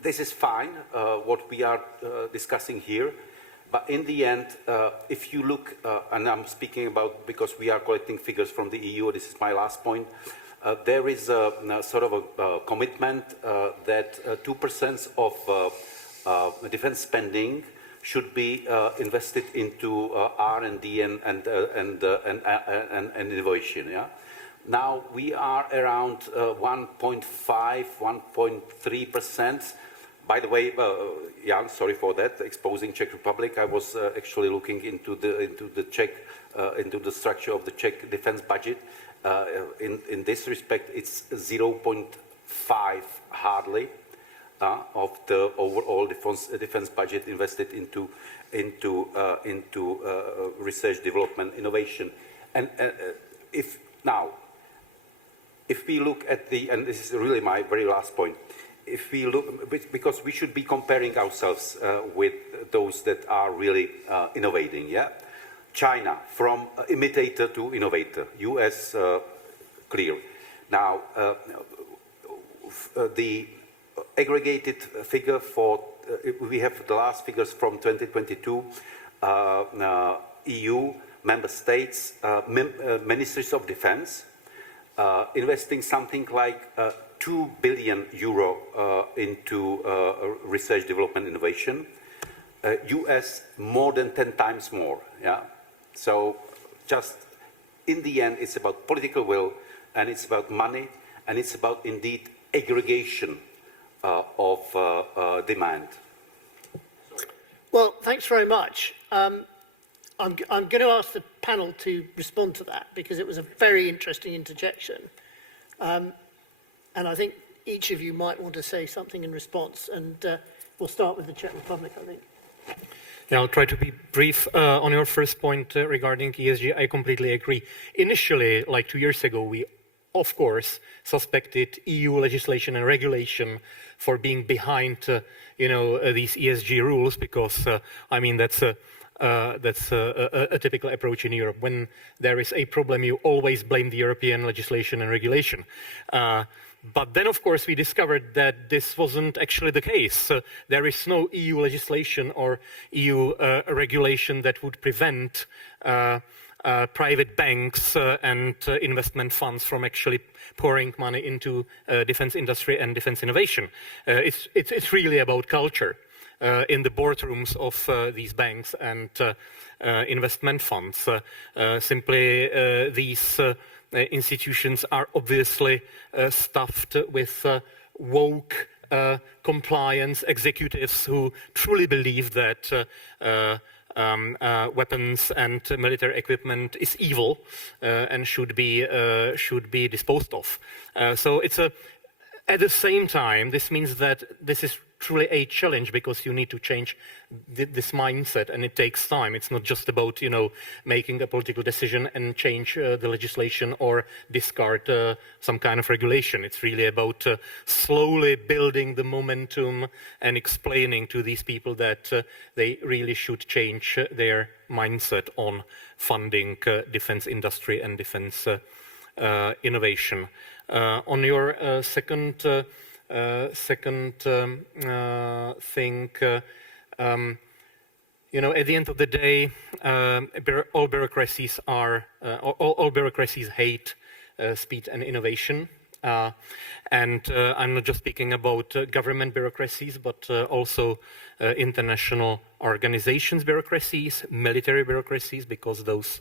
this is fine, what we are discussing here. But in the end, if you look, and I'm speaking about, because we are collecting figures from the EU, this is my last point, there is a sort of a commitment that 2% of defense spending should be invested into R&D and innovation. Yeah? Now we are around 1.5, 1.3%. By the way, Jan, sorry for that, exposing Czech Republic. I was actually looking into the structure of the Czech defense budget. In this respect, it's 0.5 hardly of the overall defense budget invested into research, development, innovation. And if we look at and this is really my very last point, if we look, because we should be comparing ourselves with those that are really innovating, yeah? China, from imitator to innovator, US, clear. Now, the aggregated figure for, we have the last figures from 2022, EU, member states, ministries of defense, investing something like 2 billion euro into research, development, innovation. US more than 10 times more. Yeah. So just in the end, it's about political will, and it's about money, and it's about indeed aggregation of demand. Well, thanks very much. I'm going to ask the panel to respond to that because it was a very interesting interjection. And I think each of you might want to say something in response. And we'll start with the Czech Republic, I think. Yeah, I'll try to be brief on your first point regarding ESG. I completely agree. Initially, like 2 years ago, we, of course, suspected EU legislation and regulation for being behind, these ESG rules, because, I mean, that's a typical approach in Europe. When there is a problem, you always blame the European legislation and regulation. But then, of course, we discovered that this wasn't actually the case. There is no EU legislation or EU regulation that would prevent private banks and investment funds from actually pouring money into defense industry and defense innovation. It's really about culture in the boardrooms of these banks and investment funds. Simply, these institutions are obviously stuffed with woke compliance executives who truly believe that weapons and military equipment is evil and should be disposed of. So it's at the same time, this means that this is truly a challenge because you need to change this mindset, and it takes time. It's not just about making a political decision and change the legislation or discard some kind of regulation. It's really about slowly building the momentum and explaining to these people that they really should change their mindset on funding defense industry and defense innovation. On your second thing, at the end of the day, all bureaucracies all bureaucracies hate speed and innovation. And I'm not just speaking about government bureaucracies, but also international organizations bureaucracies, military bureaucracies, because those,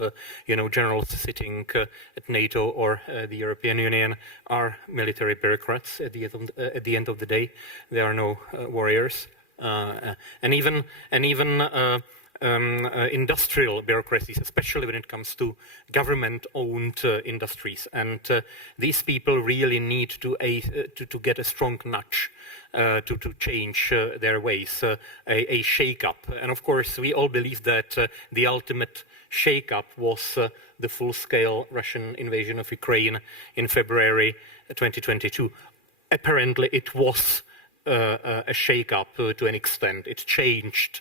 generals sitting at NATO or the European Union are military bureaucrats at the end of the day. They are no warriors. And even industrial bureaucracies, especially when it comes to government-owned industries. And these people really need to get a strong nudge to change their ways, a shake-up. And of course, we all believe that the ultimate shake-up was the full-scale Russian invasion of Ukraine in February 2022. Apparently, it was a shake-up to an extent. It changed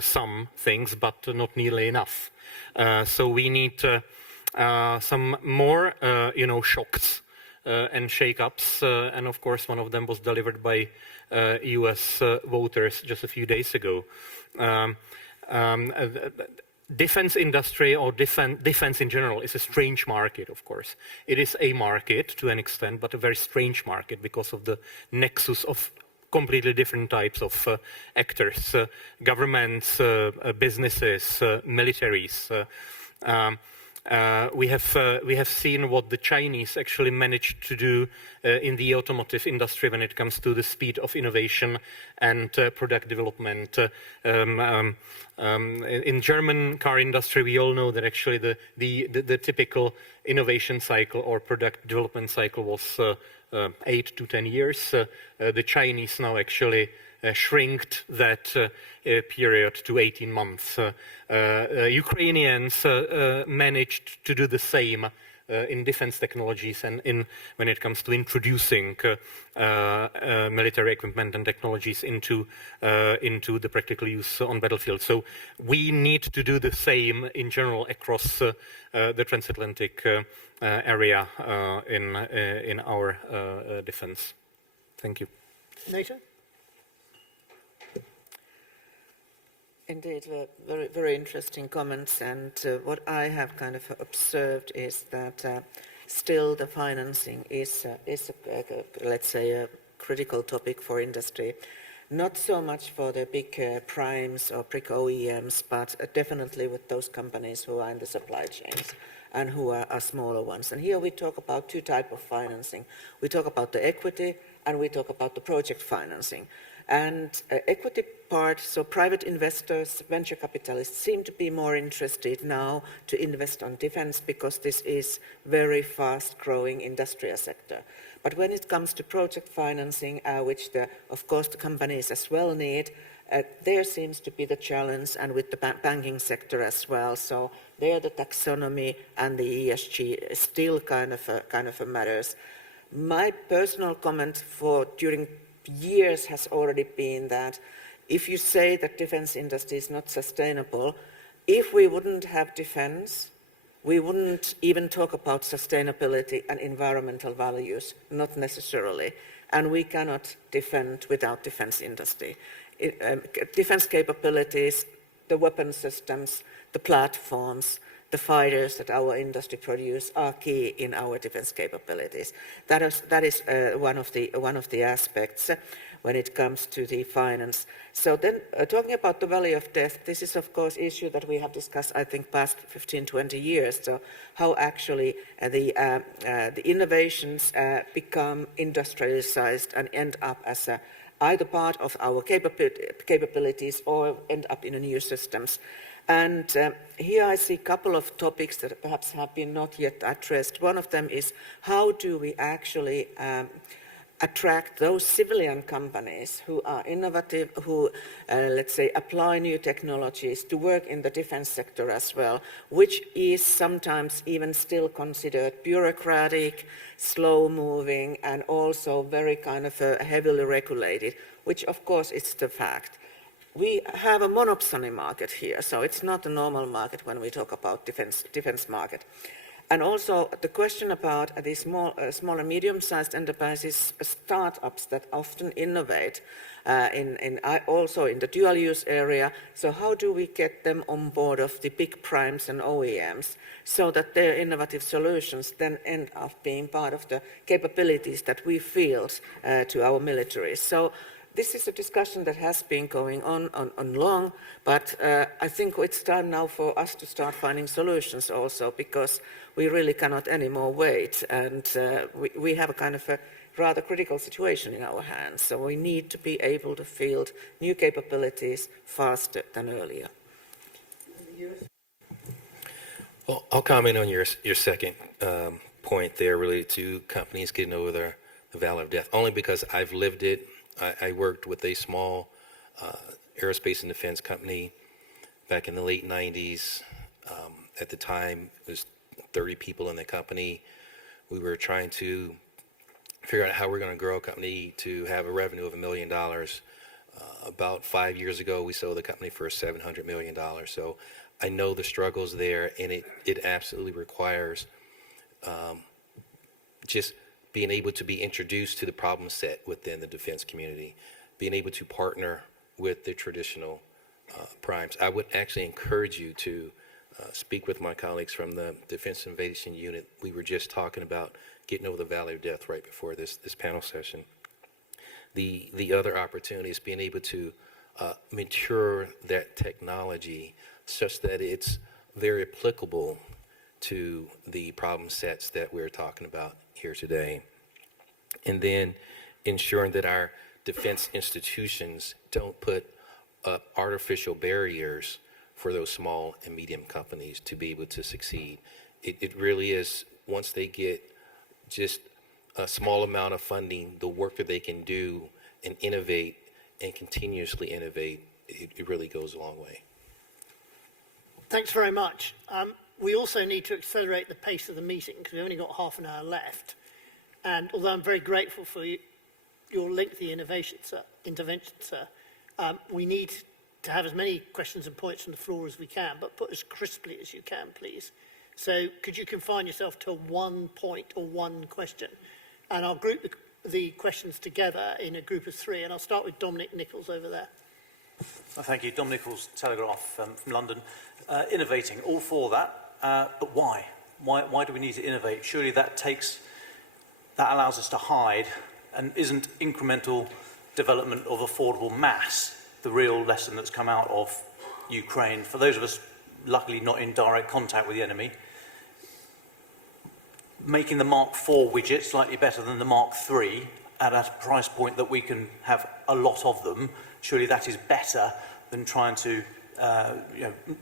some things, but not nearly enough. So we need some more, shocks and shake-ups, and of course one of them was delivered by US voters just a few days ago. Defense industry or defense in general is a strange market, of course. It is a market to an extent, but a very strange market because of the nexus of completely different types of actors, governments, businesses, militaries. We have seen what the Chinese actually managed to do in the automotive industry when it comes to the speed of innovation and product development. In German car industry, we all know that actually the typical innovation cycle or product development cycle was 8 to 10 years. The Chinese now actually shrinked that period to 18 months. Ukrainians managed to do the same in defense technologies and when it comes to introducing military equipment and technologies into the practical use on battlefield. So we need to do the same in general across the transatlantic area in our defense. Thank you. NATO? Indeed, very, very interesting comments. And what I have kind of observed is that still the financing is let's say, a critical topic for industry. Not so much for the big primes or big OEMs, but definitely with those companies who are in the supply chains and who are smaller ones. And here we talk about two types of financing. We talk about the equity and we talk about the project financing. And equity part, so private investors, venture capitalists seem to be more interested now to invest on defense because this is very fast growing industrial sector. But when it comes to project financing, which of course the companies as well need, there seems to be the challenge, and with the banking sector as well. So there the taxonomy and the ESG still kind of matters. My personal comment for during years has already been that if you say that defense industry is not sustainable, if we wouldn't have defense, we wouldn't even talk about sustainability and environmental values, not necessarily. And we cannot defend without defense industry. Defense capabilities, the weapon systems, the platforms, the fighters that our industry produce are key in our defense capabilities. That is one of the aspects when it comes to the finance. So then talking about the valley of death, this is of course issue that we have discussed, I think, past 15, 20 years. So how actually the innovations become industrialized and end up as either part of our capabilities or end up in new systems. And here I see a couple of topics that perhaps have been not yet addressed. One of them is how do we actually attract those civilian companies who are innovative, who, let's say, apply new technologies to work in the defense sector as well, which is sometimes even still considered bureaucratic, slow-moving, and also very kind of heavily regulated, which of course is the fact. We have a monopoly market here, so it's not a normal market when we talk about defense market. And also the question about the small and medium-sized enterprises, startups that often innovate also in the dual-use area. So how do we get them on board of the big primes and OEMs so that their innovative solutions then end up being part of the capabilities that we field to our military? So this is a discussion that has been going on long, but I think it's time now for us to start finding solutions also, because we really cannot anymore wait, and we have a kind of a rather critical situation in our hands. So we need to be able to field new capabilities faster than earlier. Well, I'll comment on your second point there related to companies getting over the valley of death, only because I've lived it. I worked with a small aerospace and defense company back in the late 90s. At the time, it was 30 people in the company. We were trying to figure out how we're going to grow a company to have a revenue of $1 million About 5 years ago, we sold the company for $700 million. So I know the struggles there, and it absolutely requires just being able to be introduced to the problem set within the defense community, being able to partner with the traditional primes. I would actually encourage you to speak with my colleagues from the Defense Innovation Unit. We were just talking about getting over the valley of death right before this panel session. The other opportunity is being able to mature that technology such that it's very applicable to the problem sets that we're talking about here today. And then ensuring that our defense institutions don't put up artificial barriers for those small and medium companies to be able to succeed. It really is, once they get just a small amount of funding, the work that they can do and innovate and continuously innovate, it really goes a long way. Thanks very much. We also need to accelerate the pace of the meeting because we've only got half an hour left. And although I'm very grateful for your lengthy intervention, sir, we need to have as many questions and points from the floor as we can, but put as crisply as you can, please. So could you confine yourself to one point or one question? And I'll group the questions together in a group of three, and I'll start with Dominic Nichols over there. Well, thank you. Dom Nichols, Telegraph from London. Innovating, all for that, but why? Why do we need to innovate? Surely that allows us to hide, and isn't incremental development of affordable mass the real lesson that's come out of Ukraine? For those of us luckily not in direct contact with the enemy, making the Mark IV widget slightly better than the Mark III at a price point that we can have a lot of them, surely that is better than trying to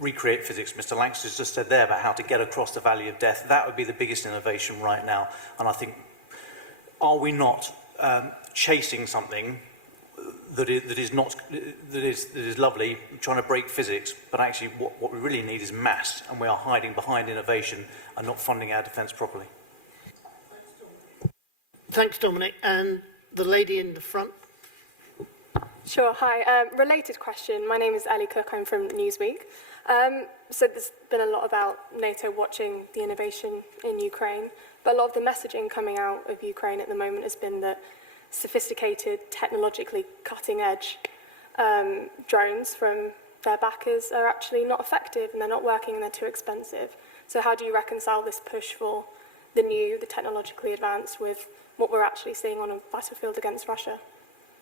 recreate physics. Mr. Langston's just said there about how to get across the valley of death. That would be the biggest innovation right now. And I think, are we not chasing something that is lovely, trying to break physics, but actually what we really need is mass, and we are hiding behind innovation and not funding our defence properly. Thanks, Dominic. And the lady in the front. Sure, hi. Related question. My name is Ellie Cook, I'm from Newsweek. So there's been a lot about NATO watching the innovation in Ukraine, but a lot of the messaging coming out of Ukraine at the moment has been that sophisticated, technologically cutting-edge drones from their backers are actually not effective, and they're not working, and they're too expensive. So how do you reconcile this push for the new, the technologically advanced, with what we're actually seeing on a battlefield against Russia?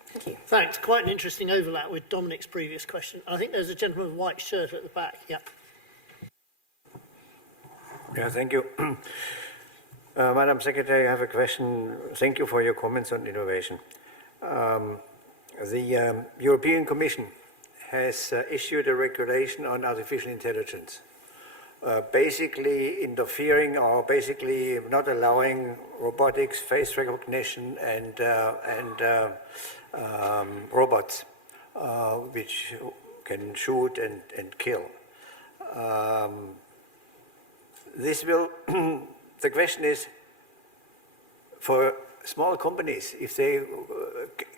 Thank you. Thanks. Quite an interesting overlap with Dominic's previous question. I think there's a gentleman with a white shirt at the back. Yeah. Yeah, thank you. Madam Secretary, I have a question. Thank you for your comments on innovation. The European Commission has issued a regulation on artificial intelligence, basically interfering or basically not allowing robotics, face recognition, and robots which can shoot and kill. This will. The question is, for small companies, if they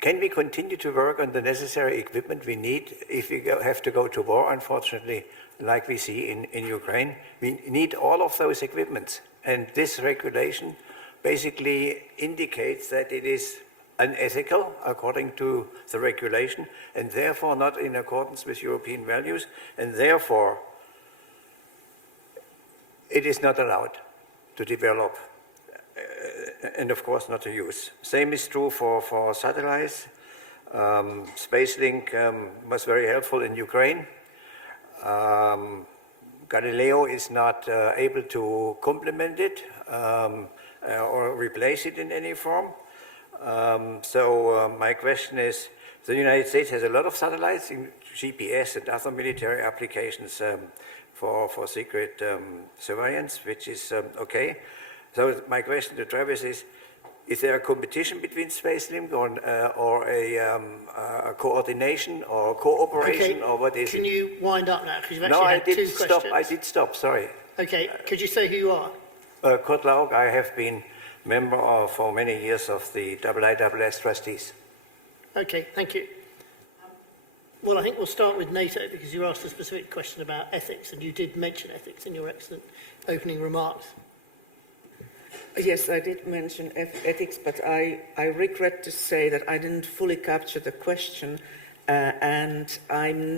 can we continue to work on the necessary equipment we need if we have to go to war, unfortunately, like we see in Ukraine? We need all of those equipments. And this regulation basically indicates that it is unethical according to the regulation, and therefore not in accordance with European values, and therefore it is not allowed to develop, and of course not to use. Same is true for satellites. SpaceLink was very helpful in Ukraine. Galileo is not able to complement it or replace it in any form. So my question is, the United States has a lot of satellites in GPS and other military applications for secret surveillance, which is okay. So my question to Travis is there a competition between SpaceLink or a coordination or cooperation, or what is it? Can you wind up now? Because you've actually had two questions. I did stop, sorry. Okay, could you say who you are? Kurt Laug, I have been member for many years of the IISS trustees. Okay, thank you. Well, I think we'll start with NATO because you asked a specific question about ethics, and you did mention ethics in your excellent opening remarks. Yes, I did mention ethics, but I regret to say that I didn't fully capture the question, and I'm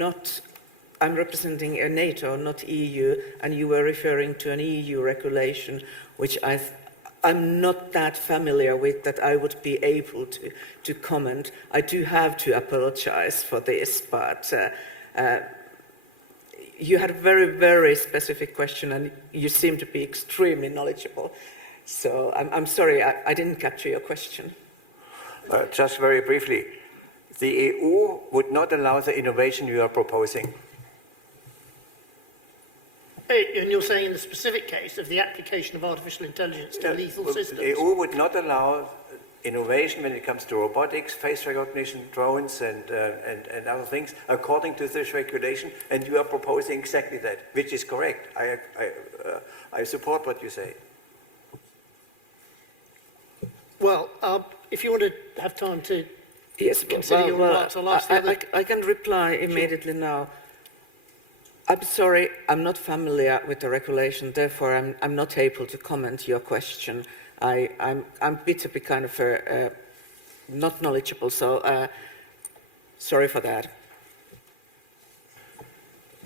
representing a NATO, not EU, and you were referring to an EU regulation, which I'm not that familiar with that I would be able to comment. I do have to apologize for this, but you had a very, very specific question, and you seem to be extremely knowledgeable. So I'm sorry, I didn't capture your question. Just very briefly, the EU would not allow the innovation you are proposing. And you're saying in the specific case of the application of artificial intelligence to lethal systems? The EU would not allow innovation when it comes to robotics, face recognition, drones, and other things, according to this regulation, and you are proposing exactly that, which is correct. I support what you say. Well, if you want to have time to consider your remarks, I'll ask the other... I can reply immediately now. I'm sorry, I'm not familiar with the regulation, therefore I'm not able to comment your question. I'm a bit kind of not knowledgeable, so sorry for that.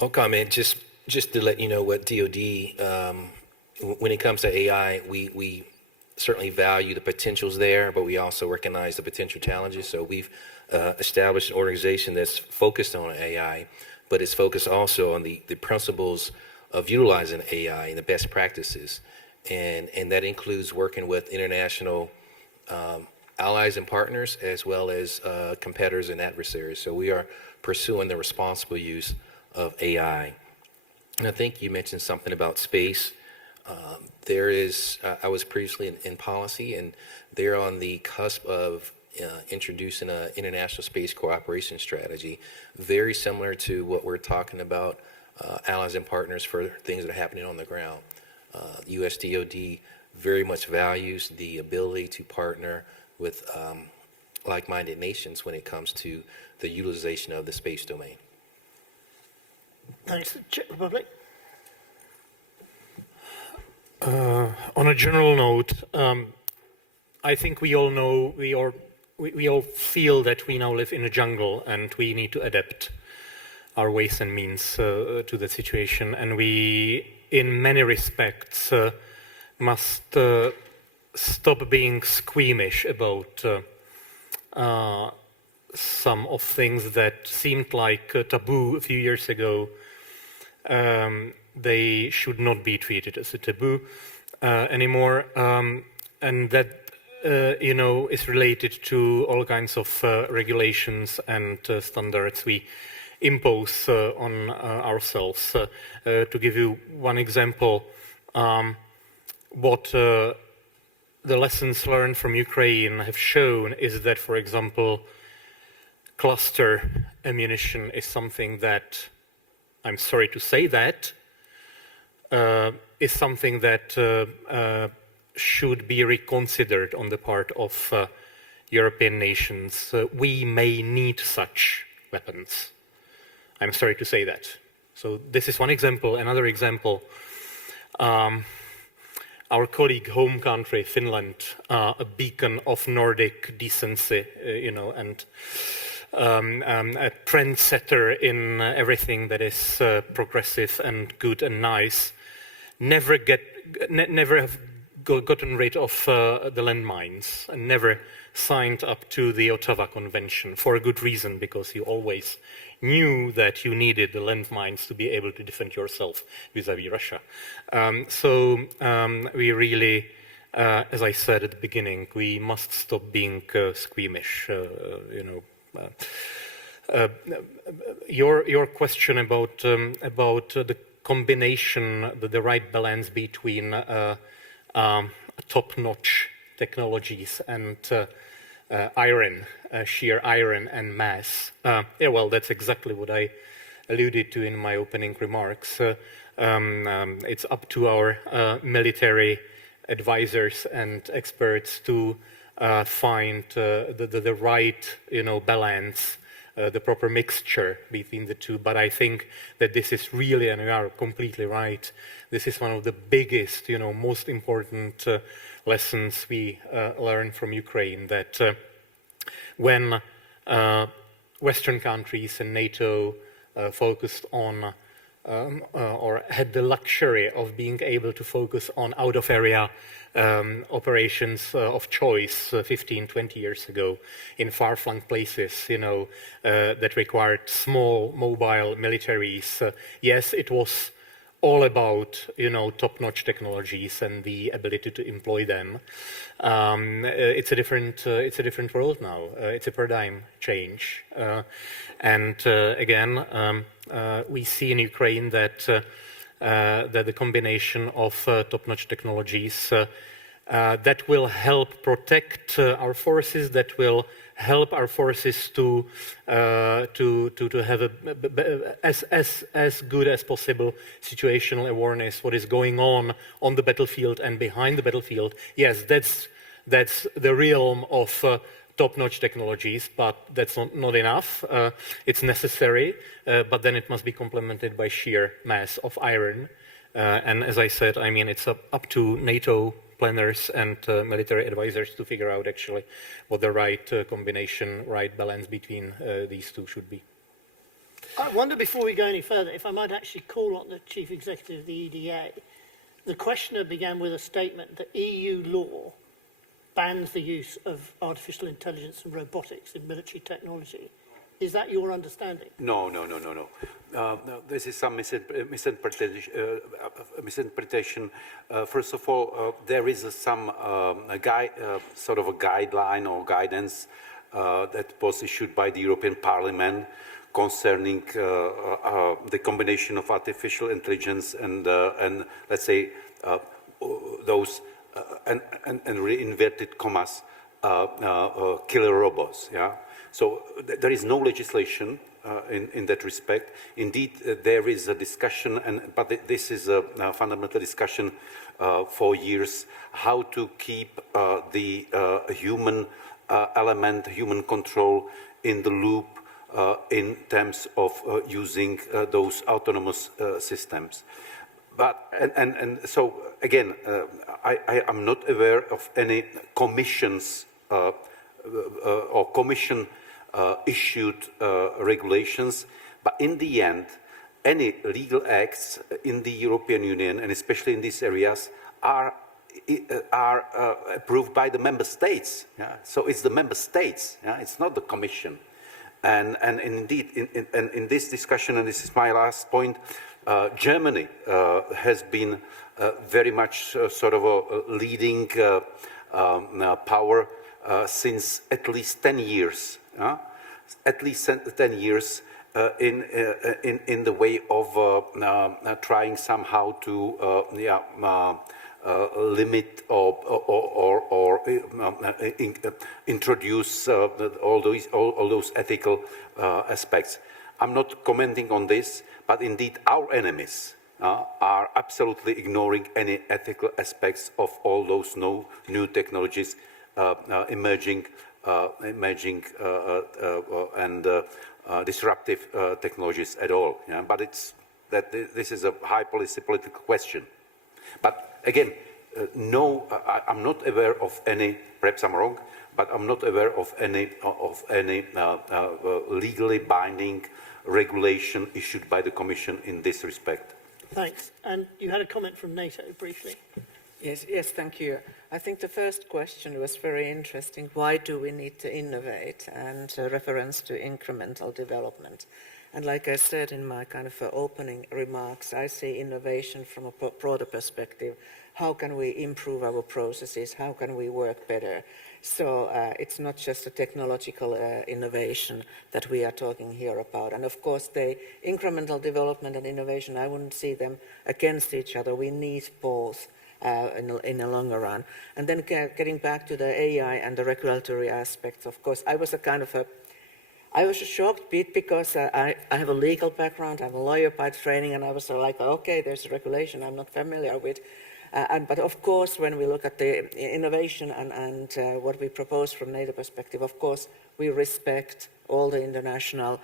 I'll comment just to let you know what DoD, when it comes to AI, we certainly value the potentials there, but we also recognize the potential challenges. So we've established an organization that's focused on AI, but it's focused also on the principles of utilizing AI and the best practices. And that includes working with international allies and partners, as well as competitors and adversaries. So we are pursuing the responsible use of AI. And I think you mentioned something about space. There is, I was previously in policy, and they're on the cusp of introducing an international space cooperation strategy, very similar to what we're talking about, allies and partners for things that are happening on the ground. US DoD very much values the ability to partner with like-minded nations when it comes to the utilization of the space domain. Thanks. Czech Republic. On a general note, I think we all know, we all feel that we now live in a jungle and we need to adapt our ways and means to the situation. And we, in many respects, must stop being squeamish about some of things that seemed like taboo a few years ago. They should not be treated as a taboo anymore, and that is related to all kinds of regulations and standards we impose on ourselves. To give you one example, what the lessons learned from Ukraine have shown is that, for example, cluster ammunition is something that, I'm sorry to say that, is something that should be reconsidered on the part of European nations. We may need such weapons. I'm sorry to say that. So this is one example. Another example, our colleague home country, Finland, a beacon of Nordic decency, and a trendsetter in everything that is progressive and good and nice, never have gotten rid of the landmines and never signed up to the Ottawa Convention for a good reason, because you always knew that you needed the landmines to be able to defend yourself vis-à-vis Russia. So we really, as I said at the beginning, we must stop being squeamish. Your question about the combination, the right balance between top-notch technologies and sheer iron and mass. Well, that's exactly what I alluded to in my opening remarks. It's up to our military advisors and experts to find the right balance the proper mixture between the two. But I think that this is really, and you are completely right, this is one of the biggest, most important lessons we learn from Ukraine, that when Western countries and NATO focused on or had the luxury of being able to focus on out-of-area operations of choice 15, 20 years ago in far-flung places, that required small mobile militaries. Yes, it was all about, top-notch technologies and the ability to employ them. It's a different world now. It's a paradigm change. And again, we see in Ukraine that the combination of top-notch technologies that will help protect our forces, that will help our forces to have as good as possible situational awareness, what is going on the battlefield and behind the battlefield. Yes, that's the realm of top-notch technologies, but that's not enough. It's necessary, but then it must be complemented by sheer mass of iron. And as I said, I mean, it's up to NATO planners and military advisors to figure out actually what the right combination, right balance between these two should be. I wonder, before we go any further, if I might actually call on the Chief Executive of the EDA. The questioner began with a statement that EU law bans the use of artificial intelligence and robotics in military technology. Is that your understanding? No. This is some misinterpretation. First of all, there is some sort of a guideline or guidance that was issued by the European Parliament concerning the combination of artificial intelligence and let's say those and inverted commas killer robots. Yeah. So there is no legislation in that respect. Indeed, there is a discussion, but this is a fundamental discussion for years, how to keep the human element, human control in the loop in terms of using those autonomous systems. But and so again, I am not aware of any commissions or commission issued regulations, but in the end, any legal acts in the European Union, and especially in these areas, are approved by the member states. Yeah? So it's the member states, yeah? It's not the Commission. And indeed, in this discussion, and this is my last point, Germany has been very much sort of a leading power since at least 10 years. At least 10 years in the way of trying somehow to limit or introduce all those ethical aspects. I'm not commenting on this, but indeed our enemies are absolutely ignoring any ethical aspects of all those new technologies emerging and disruptive technologies at all. Yeah? But this is a high political question. But again, no, I'm not aware of any. Perhaps I'm wrong, but I'm not aware of any legally binding regulation issued by the Commission in this respect. Thanks. And you had a comment from NATO briefly. Yes, thank you. I think the first question was very interesting. Why do we need to innovate? And a reference to incremental development. And like I said in my kind of opening remarks, I see innovation from a broader perspective. How can we improve our processes? How can we work better? So it's not just a technological innovation that we are talking here about. And of course, the incremental development and innovation, I wouldn't see them against each other. We need both. In the longer run. And then getting back to the AI and the regulatory aspects, of course, I was a shocked bit because I have a legal background, I'm a lawyer by training, and I was like, okay, there's a regulation I'm not familiar with. But of course, when we look at the innovation and what we propose from NATO perspective, of course, we respect all the international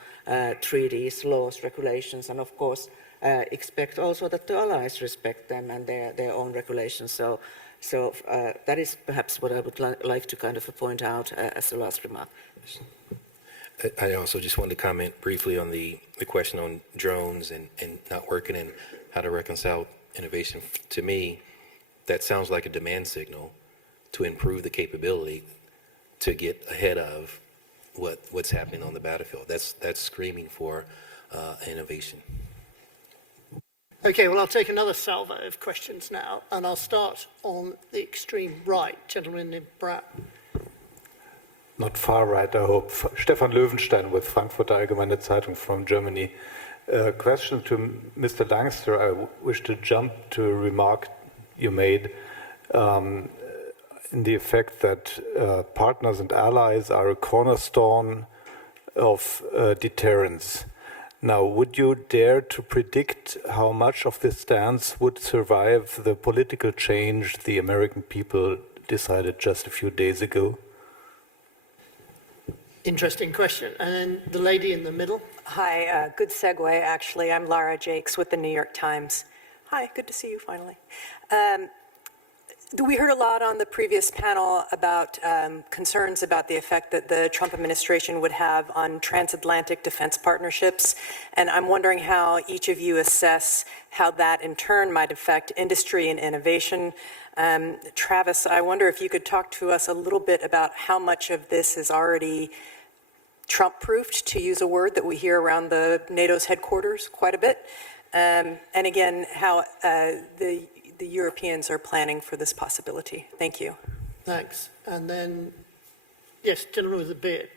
treaties, laws, regulations, and of course, expect also that the allies respect them and their own regulations. So that is perhaps what I would like to kind of point out as the last remark. I also just wanted to comment briefly on the question on drones and not working and how to reconcile innovation. To me, that sounds like a demand signal to improve the capability to get ahead of what's happening on the battlefield. That's screaming for innovation. Okay, well, I'll take another salvo of questions now, and I'll start on the extreme right, gentleman in brown. Not far right, I hope. Stefan Löwenstein with Frankfurter Allgemeine Zeitung from Germany. Question to Mr. Langster. I wish to jump to a remark you made in the effect that partners and allies are a cornerstone of deterrence. Now, would you dare to predict how much of this stance would survive the political change the American people decided just a few days ago? Interesting question. And then the lady in the middle. Hi, good segue, actually. I'm Lara Jakes with the New York Times. Hi, good to see you finally. We heard a lot on the previous panel about concerns about the effect that the Trump administration would have on transatlantic defense partnerships. And I'm wondering how each of you assess how that in turn might affect industry and innovation. Travis, I wonder if you could talk to us a little bit about how much of this is already Trump-proofed, to use a word that we hear around the NATO's headquarters quite a bit. And again, how the Europeans are planning for this possibility. Thank you. Thanks. And then, yes, gentleman with the beard.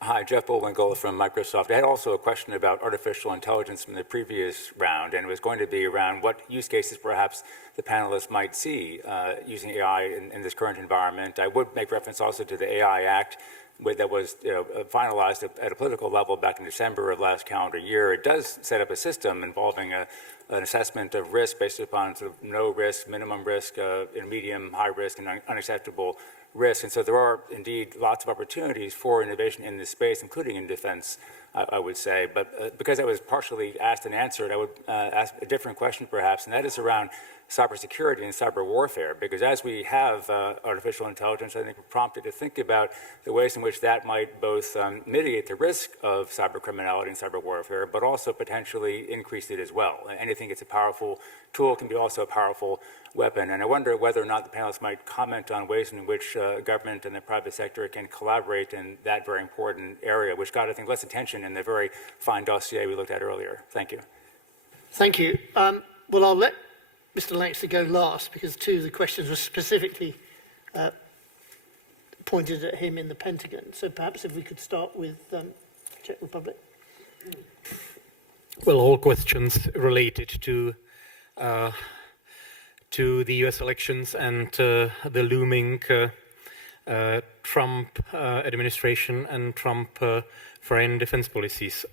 Hi, Jeff Bowengola from Microsoft. I had also a question about artificial intelligence from the previous round, and it was going to be around what use cases perhaps the panelists might see using AI in this current environment. I would make reference also to the AI Act that was finalized at a political level back in December of last calendar year. It does set up a system involving an assessment of risk based upon sort of no risk, minimum risk, medium, high risk, and unacceptable risk. And so there are indeed lots of opportunities for innovation in this space, including in defense, I would say. But because I was partially asked and answered, I would ask a different question perhaps, and that is around cybersecurity and cyber warfare, because as we have artificial intelligence, I think we're prompted to think about the ways in which that might both mitigate the risk of cyber criminality and cyber warfare, but also potentially increase it as well. Anything that's a powerful tool can be also a powerful weapon. And I wonder whether or not the panelists might comment on ways in which government and the private sector can collaborate in that very important area, which got, I think, less attention in the very fine dossier we looked at earlier. Thank you. Thank you. Well, I'll let Mr. Langster go last, because two of the questions were specifically pointed at him in the Pentagon. So perhaps if we could start with Czech Republic. Well, all questions related to the US elections and the looming Trump administration and Trump foreign defense policies.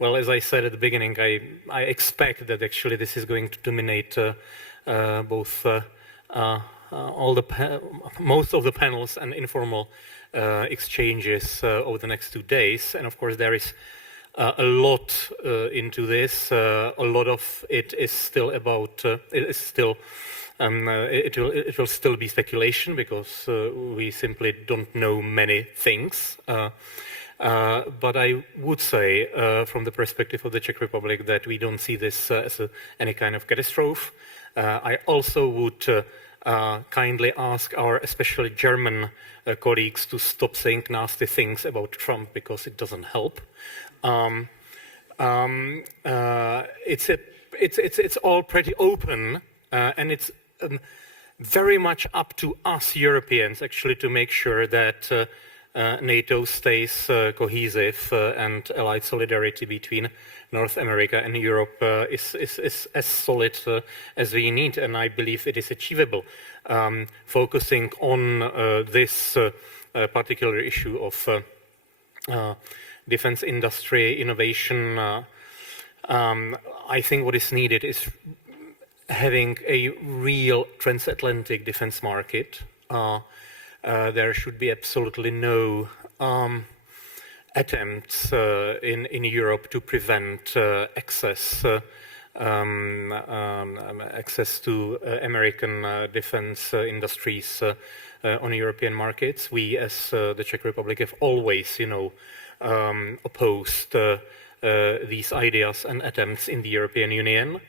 Well, as I said at the beginning, I expect that actually this is going to dominate both most of the panels and informal exchanges over the next 2 days. And of course, there is a lot into this. A lot of it is still about. It will still be speculation because we simply don't know many things. But I would say, from the perspective of the Czech Republic, that we don't see this as any kind of catastrophe. I also would kindly ask our especially German colleagues to stop saying nasty things about Trump, because it doesn't help. It's all pretty open, and it's very much up to us Europeans actually to make sure that NATO stays cohesive and allied solidarity between North America and Europe is as solid as we need, and I believe it is achievable. Focusing on this particular issue of defense industry innovation, I think what is needed is having a real transatlantic defense market. There should be absolutely no attempts in Europe to prevent access to American defense industries on European markets. We, as the Czech Republic, have always, opposed these ideas and attempts in the European Union.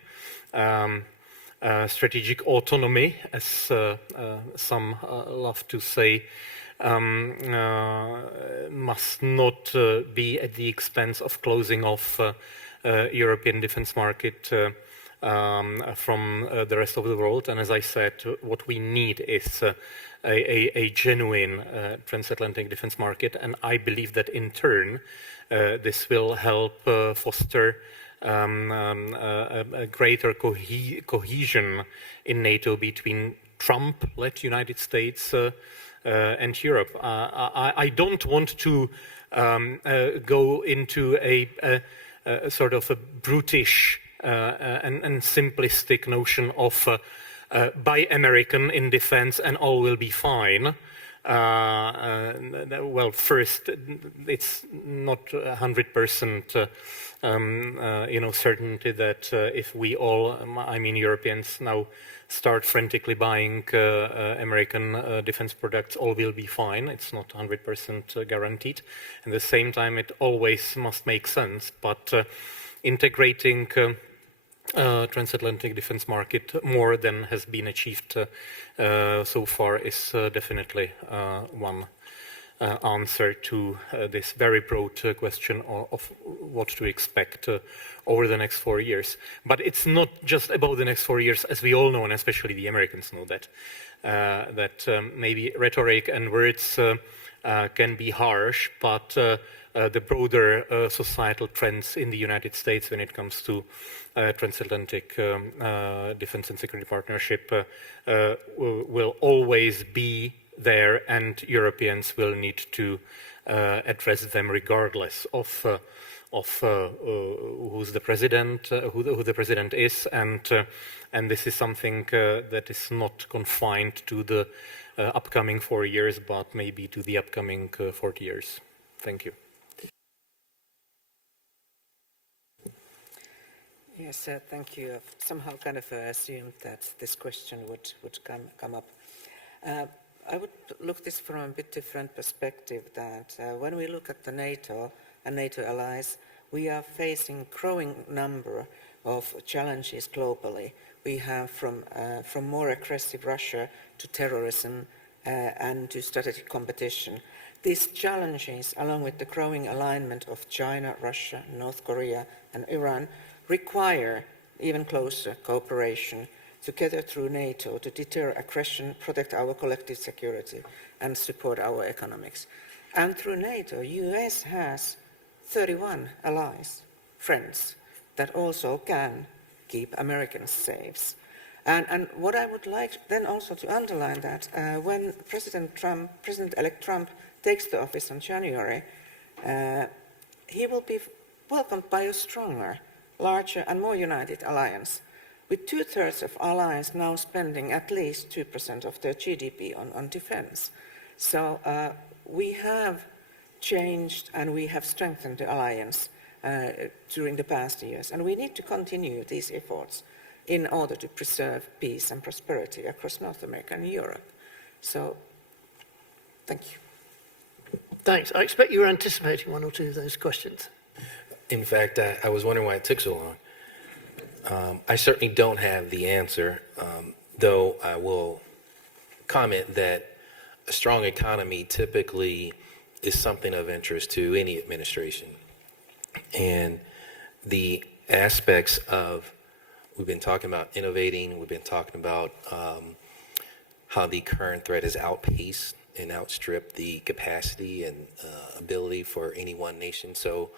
Strategic autonomy, as some love to say, must not be at the expense of closing off European defense market from the rest of the world. And as I said, what we need is a genuine transatlantic defense market. And I believe that in turn, this will help foster a greater cohesion in NATO between Trump-led United States and Europe. I don't want to go into a sort of a brutish and simplistic notion of buy American in defense and all will be fine. Well, first, it's not 100% certainty that if we all, I mean Europeans, now start frantically buying American defense products, all will be fine. It's not 100% guaranteed. At the same time, it always must make sense. But integrating transatlantic defense market more than has been achieved so far is definitely one answer to this very broad question of what to expect over the next 4 years. But it's not just about the next 4 years, as we all know, and especially the Americans know that, maybe rhetoric and words can be harsh, but the broader societal trends in the United States when it comes to transatlantic defense and security partnership will always be there, and Europeans will need to address them regardless of who's the president, who the president is, and this is something that is not confined to the upcoming 4 years, but maybe to the upcoming 40 years. Thank you. Yes, thank you. I've somehow kind of assumed that this question would come up. I would look this from a bit different perspective, that when we look at the NATO and NATO allies, we are facing growing number of challenges globally. We have from more aggressive Russia to terrorism and to strategic competition. These challenges, along with the growing alignment of China, Russia, North Korea, and Iran, require even closer cooperation together through NATO to deter aggression, protect our collective security, and support our economics. And through NATO, US has 31 allies, friends, that also can keep Americans safe. And what I would like then also to underline that when President-elect Trump takes the office in January, he will be welcomed by a stronger, larger and more united alliance, with 2/3 of allies now spending at least 2% of their GDP on defense. So we have changed and we have strengthened the alliance during the past years, and we need to continue these efforts in order to preserve peace and prosperity across North America and Europe. So, thank you. Thanks. I expect you were anticipating one or two of those questions. In fact, I was wondering why it took so long. I certainly don't have the answer, though I will comment that a strong economy typically is something of interest to any administration. And the aspects of, we've been talking about innovating, we've been talking about how the current threat has outpaced and outstripped the capacity and ability for any one nation. So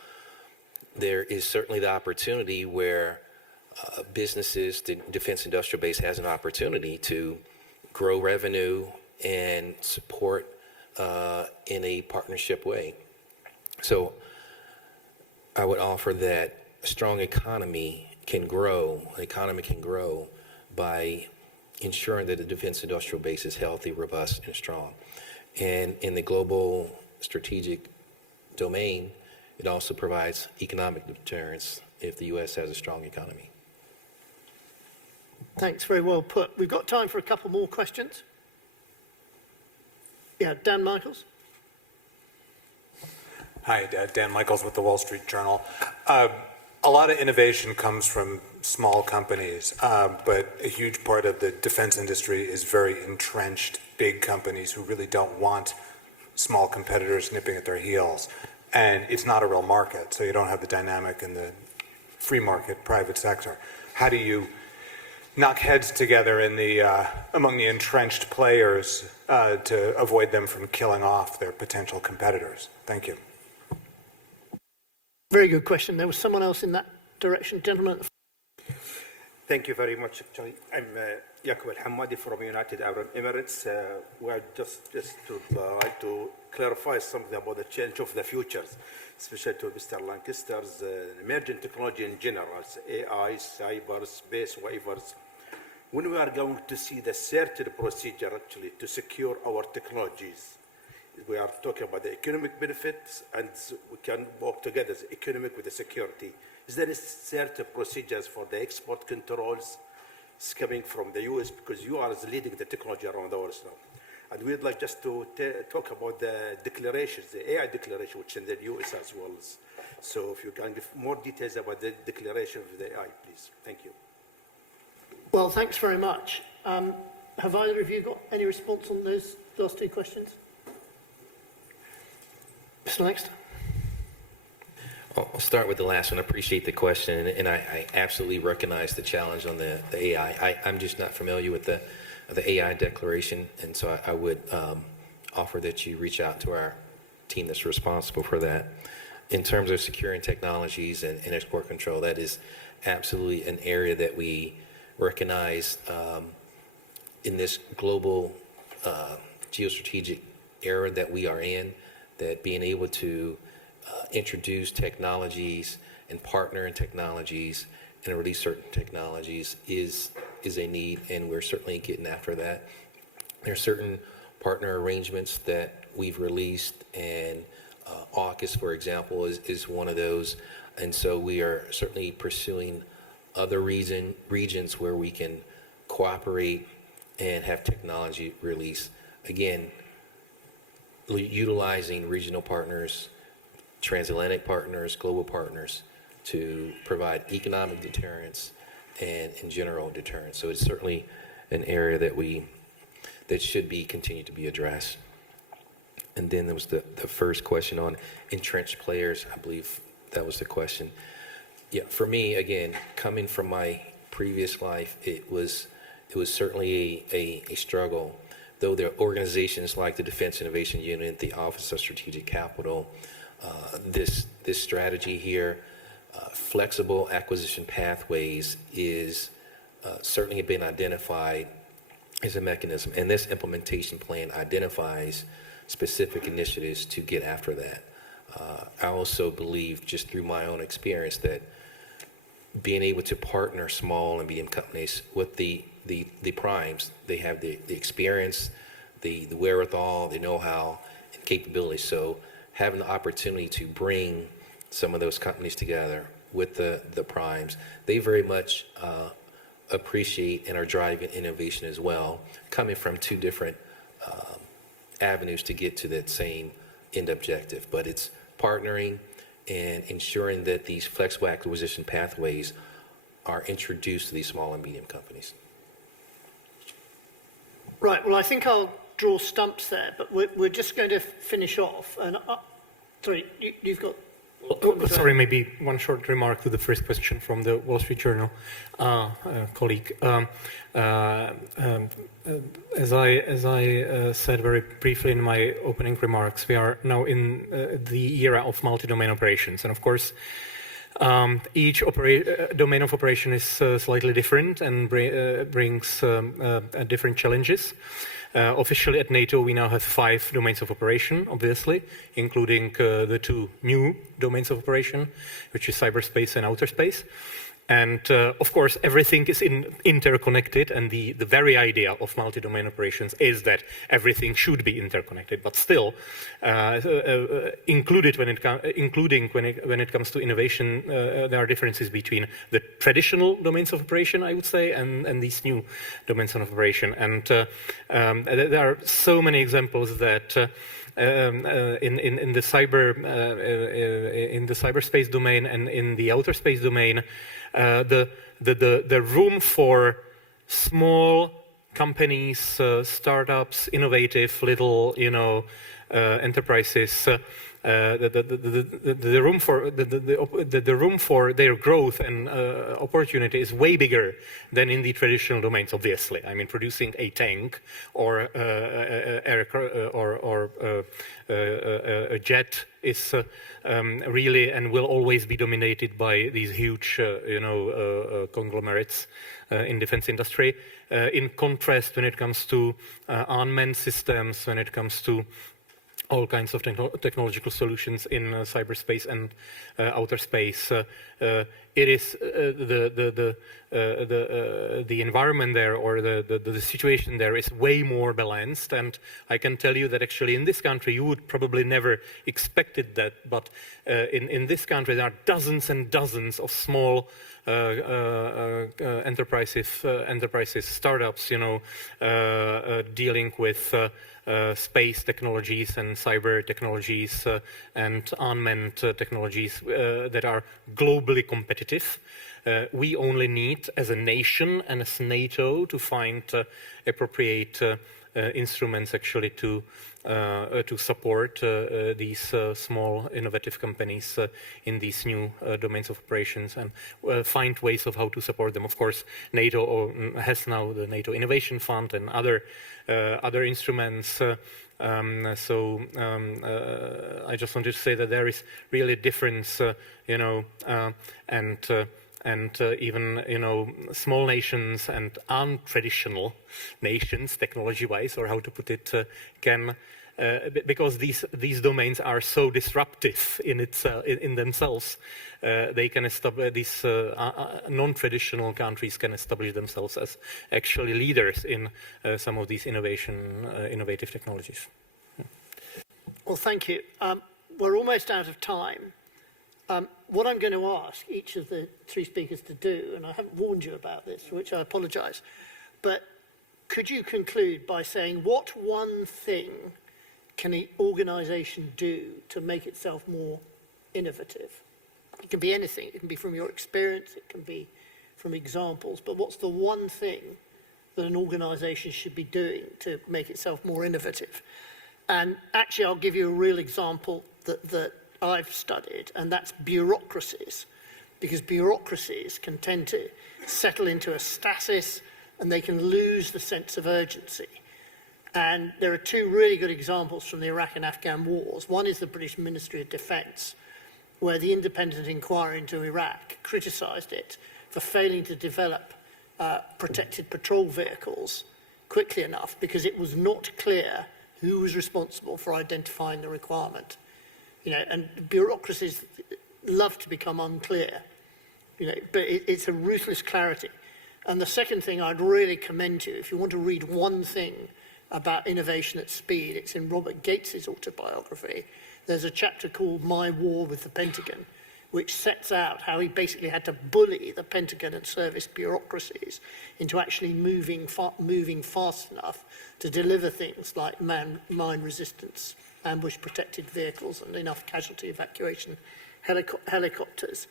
there is certainly the opportunity where businesses, the defense industrial base has an opportunity to grow revenue and support in a partnership way. So I would offer that a strong economy can grow, by ensuring that the defense industrial base is healthy, robust, and strong. And in the global strategic domain, it also provides economic deterrence if the U.S. has a strong economy. Thanks, very well put. We've got time for a couple more questions. Yeah, Dan Michaels. Hi, Dan Michaels with the Wall Street Journal. A lot of innovation comes from small companies, but a huge part of the defense industry is very entrenched big companies who really don't want small competitors nipping at their heels. And it's not a real market, so you don't have the dynamic in the free market private sector. How do you knock heads together in the, among the entrenched players to avoid them from killing off their potential competitors? Thank you. Very good question. There was someone else in that direction. Gentleman. Thank you very much. Actually, I'm Yaqub Al-Hamadi from United Arab Emirates. We are just to like to clarify something about the change of the futures, especially to Mr. Lancaster's emerging technology in general, AI, cyber, space, waivers. When we are going to see the certain procedure actually to secure our technologies, we are talking about the economic benefits, and we can work together as economic with the security. Is there a certain procedures for the export controls coming from the US, because you are leading the technology around the world now? And we'd like just to talk about the declarations, the AI declaration, which in the US as well. So if you can give more details about the declaration of the AI, please. Thank you. Well, thanks very much. Have either of you got any response on those last two questions? Mr. Lancaster? I'll start with the last one. I appreciate the question, and I absolutely recognize the challenge on the AI. I'm just not familiar with the AI declaration, and so I would offer that you reach out to our team that's responsible for that. In terms of securing technologies and export control, that is absolutely an area that we recognize in this global geostrategic era that we are in, that being able to introduce technologies and partner in technologies and release certain technologies is a need, and we're certainly getting after that. There are certain partner arrangements that we've released, and AUKUS, for example, is one of those. And so we are certainly pursuing other regions where we can cooperate and have technology release. Again, utilizing regional partners, transatlantic partners, global partners to provide economic deterrence and in general deterrence. So it's certainly an area that should be continue to be addressed. And then there was the first question on entrenched players. I believe that was the question. Yeah, for me, again, coming from my previous life, it was certainly a struggle. Though there are organizations like the Defense Innovation Unit, the Office of Strategic Capital, this strategy here, flexible acquisition pathways is certainly been identified as a mechanism. And this implementation plan identifies specific initiatives to get after that. I also believe, just through my own experience, that being able to partner small and medium companies with the primes, they have the experience, the wherewithal, the know-how, and capability. So having the opportunity to bring some of those companies together with the primes, they very much appreciate and are driving innovation as well, coming from two different avenues to get to that same end objective. But it's partnering and ensuring that these flexible acquisition pathways are introduced to these small and medium companies. Right, well, I think I'll draw stumps there, but we're just going to finish off. And sorry, you've got... Sorry, maybe one short remark to the first question from the Wall Street Journal colleague. As I said very briefly in my opening remarks, we are now in the era of multi-domain operations, and of course, each domain of operation is slightly different and brings different challenges. Officially at NATO, we now have 5 domains of operation, obviously, including the 2 new domains of operation, which is cyberspace and outer space. And of course, everything is interconnected, and the very idea of multi-domain operations is that everything should be interconnected. But still, including when it comes to innovation, there are differences between the traditional domains of operation, I would say, and these new domains of operation. And there are so many examples that in the cyberspace domain and in the outer space domain, the room for small companies, startups, innovative little, enterprises, the room for their growth and opportunity is way bigger than in the traditional domains. Obviously, I mean, producing a tank or a jet is really and will always be dominated by these huge, conglomerates in defense industry. In contrast, when it comes to unmanned systems, when it comes to all kinds of technological solutions in cyberspace and outer space, it is the environment there, or the situation there, is way more balanced. And I can tell you that actually in this country you would probably never expected that, but in this country there are dozens and dozens of small enterprises, startups, dealing with space technologies and cyber technologies and unmanned technologies that are globally competitive. We only need, as a nation and as NATO, to find appropriate instruments actually to support these small innovative companies in these new domains of operations, and find ways of how to support them. Of course, NATO has now the NATO Innovation Fund and other instruments. I just wanted to say that there is really a difference, and even small nations and untraditional nations, technology-wise, or how to put it, can because these domains are so disruptive in themselves, they can establish these non-traditional countries can establish themselves as actually leaders in some of these innovative technologies. Well, thank you. We're almost out of time. What I'm going to ask each of the three speakers to do, and I haven't warned you about this, for which I apologize, but could you conclude by saying what one thing can an organization do to make itself more innovative? It can be anything. It can be from your experience. It can be from examples. But what's the one thing that an organization should be doing to make itself more innovative? And actually, I'll give you a real example that I've studied, and that's bureaucracies, because bureaucracies can tend to settle into a stasis and they can lose the sense of urgency. And there are two really good examples from the Iraq and Afghan wars. One is the British Ministry of Defence, where the independent inquiry into Iraq criticised it for failing to develop protected patrol vehicles quickly enough, because it was not clear who was responsible for identifying the requirement. And bureaucracies love to become unclear, but it's a ruthless clarity. And the second thing I'd really commend you, if you want to read one thing about innovation at speed, it's in Robert Gates's autobiography. There's a chapter called My War with the Pentagon, which sets out how he basically had to bully the Pentagon and service bureaucracies into actually moving fast enough to deliver things like mine resistance, ambush protected vehicles, and enough casualty evacuation helicopters.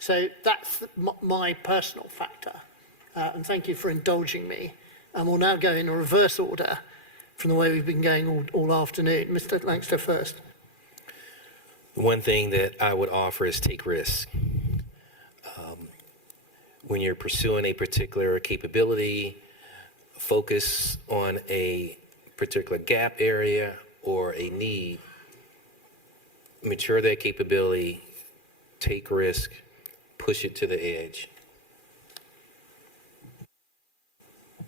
So that's my personal factor. And thank you for indulging me. And we'll now go in a reverse order from the way we've been going all afternoon. Mr. Lankster first. One thing that I would offer is take risks. When you're pursuing a particular capability, focus on a particular gap area or a need, mature that capability, take risk, push it to the edge.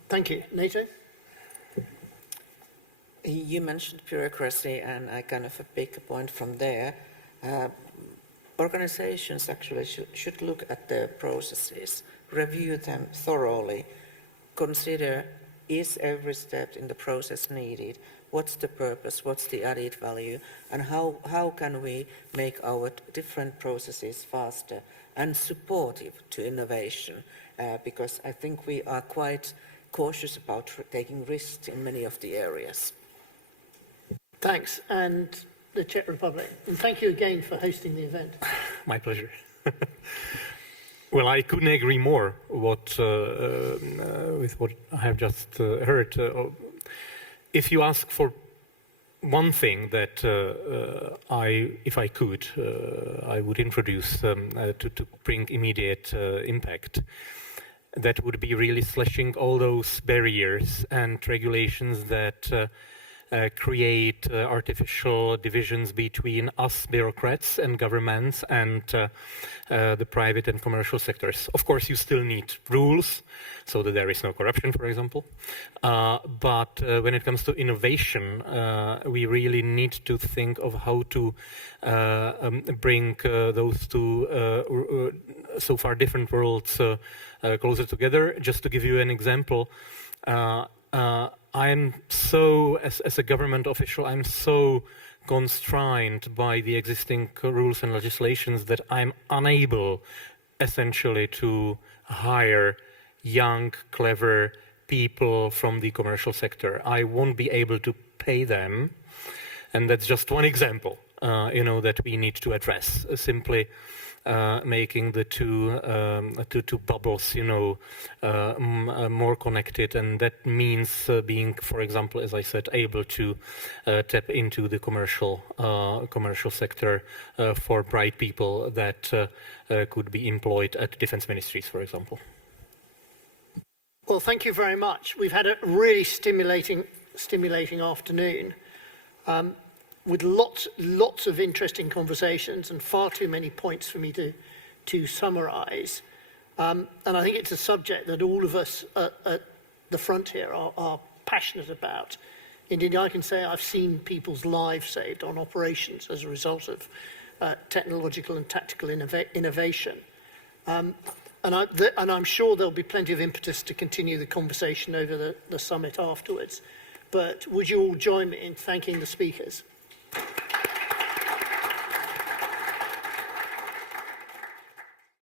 Thank you. NATO? You mentioned bureaucracy, and I kind of make a point from there. organizations actually should look at their processes, review them thoroughly, consider, is every step in the process needed? What's the purpose? What's the added value? And how can we make our different processes faster and supportive to innovation? Because I think we are quite cautious about taking risks in many of the areas. Thanks. And the Czech Republic. And thank you again for hosting the event. My pleasure. Well, I couldn't agree more with what I have just heard. If you ask for one thing that if I could, I would introduce to bring immediate impact, that would be really slashing all those barriers and regulations that create artificial divisions between us bureaucrats and governments and the private and commercial sectors. Of course, you still need rules so that there is no corruption, for example. But when it comes to innovation, we really need to think of how to bring those two so far different worlds closer together. Just to give you an example, I'm so, as a government official, I'm so constrained by the existing rules and legislations that I'm unable, essentially, to hire young, clever people from the commercial sector. I won't be able to pay them, and that's just one example, that we need to address. Simply making the two bubbles, more connected, and that means being, for example, as I said, able to tap into the commercial sector for bright people that could be employed at defense ministries, for example. Well, thank you very much. We've had a really stimulating afternoon. With lots of interesting conversations and far too many points for me to summarize. And I think it's a subject that all of us at the front here are passionate about. Indeed, I can say I've seen people's lives saved on operations as a result of technological and tactical innovation. And I'm sure there'll be plenty of impetus to continue the conversation over the summit afterwards. But would you all join me in thanking the speakers?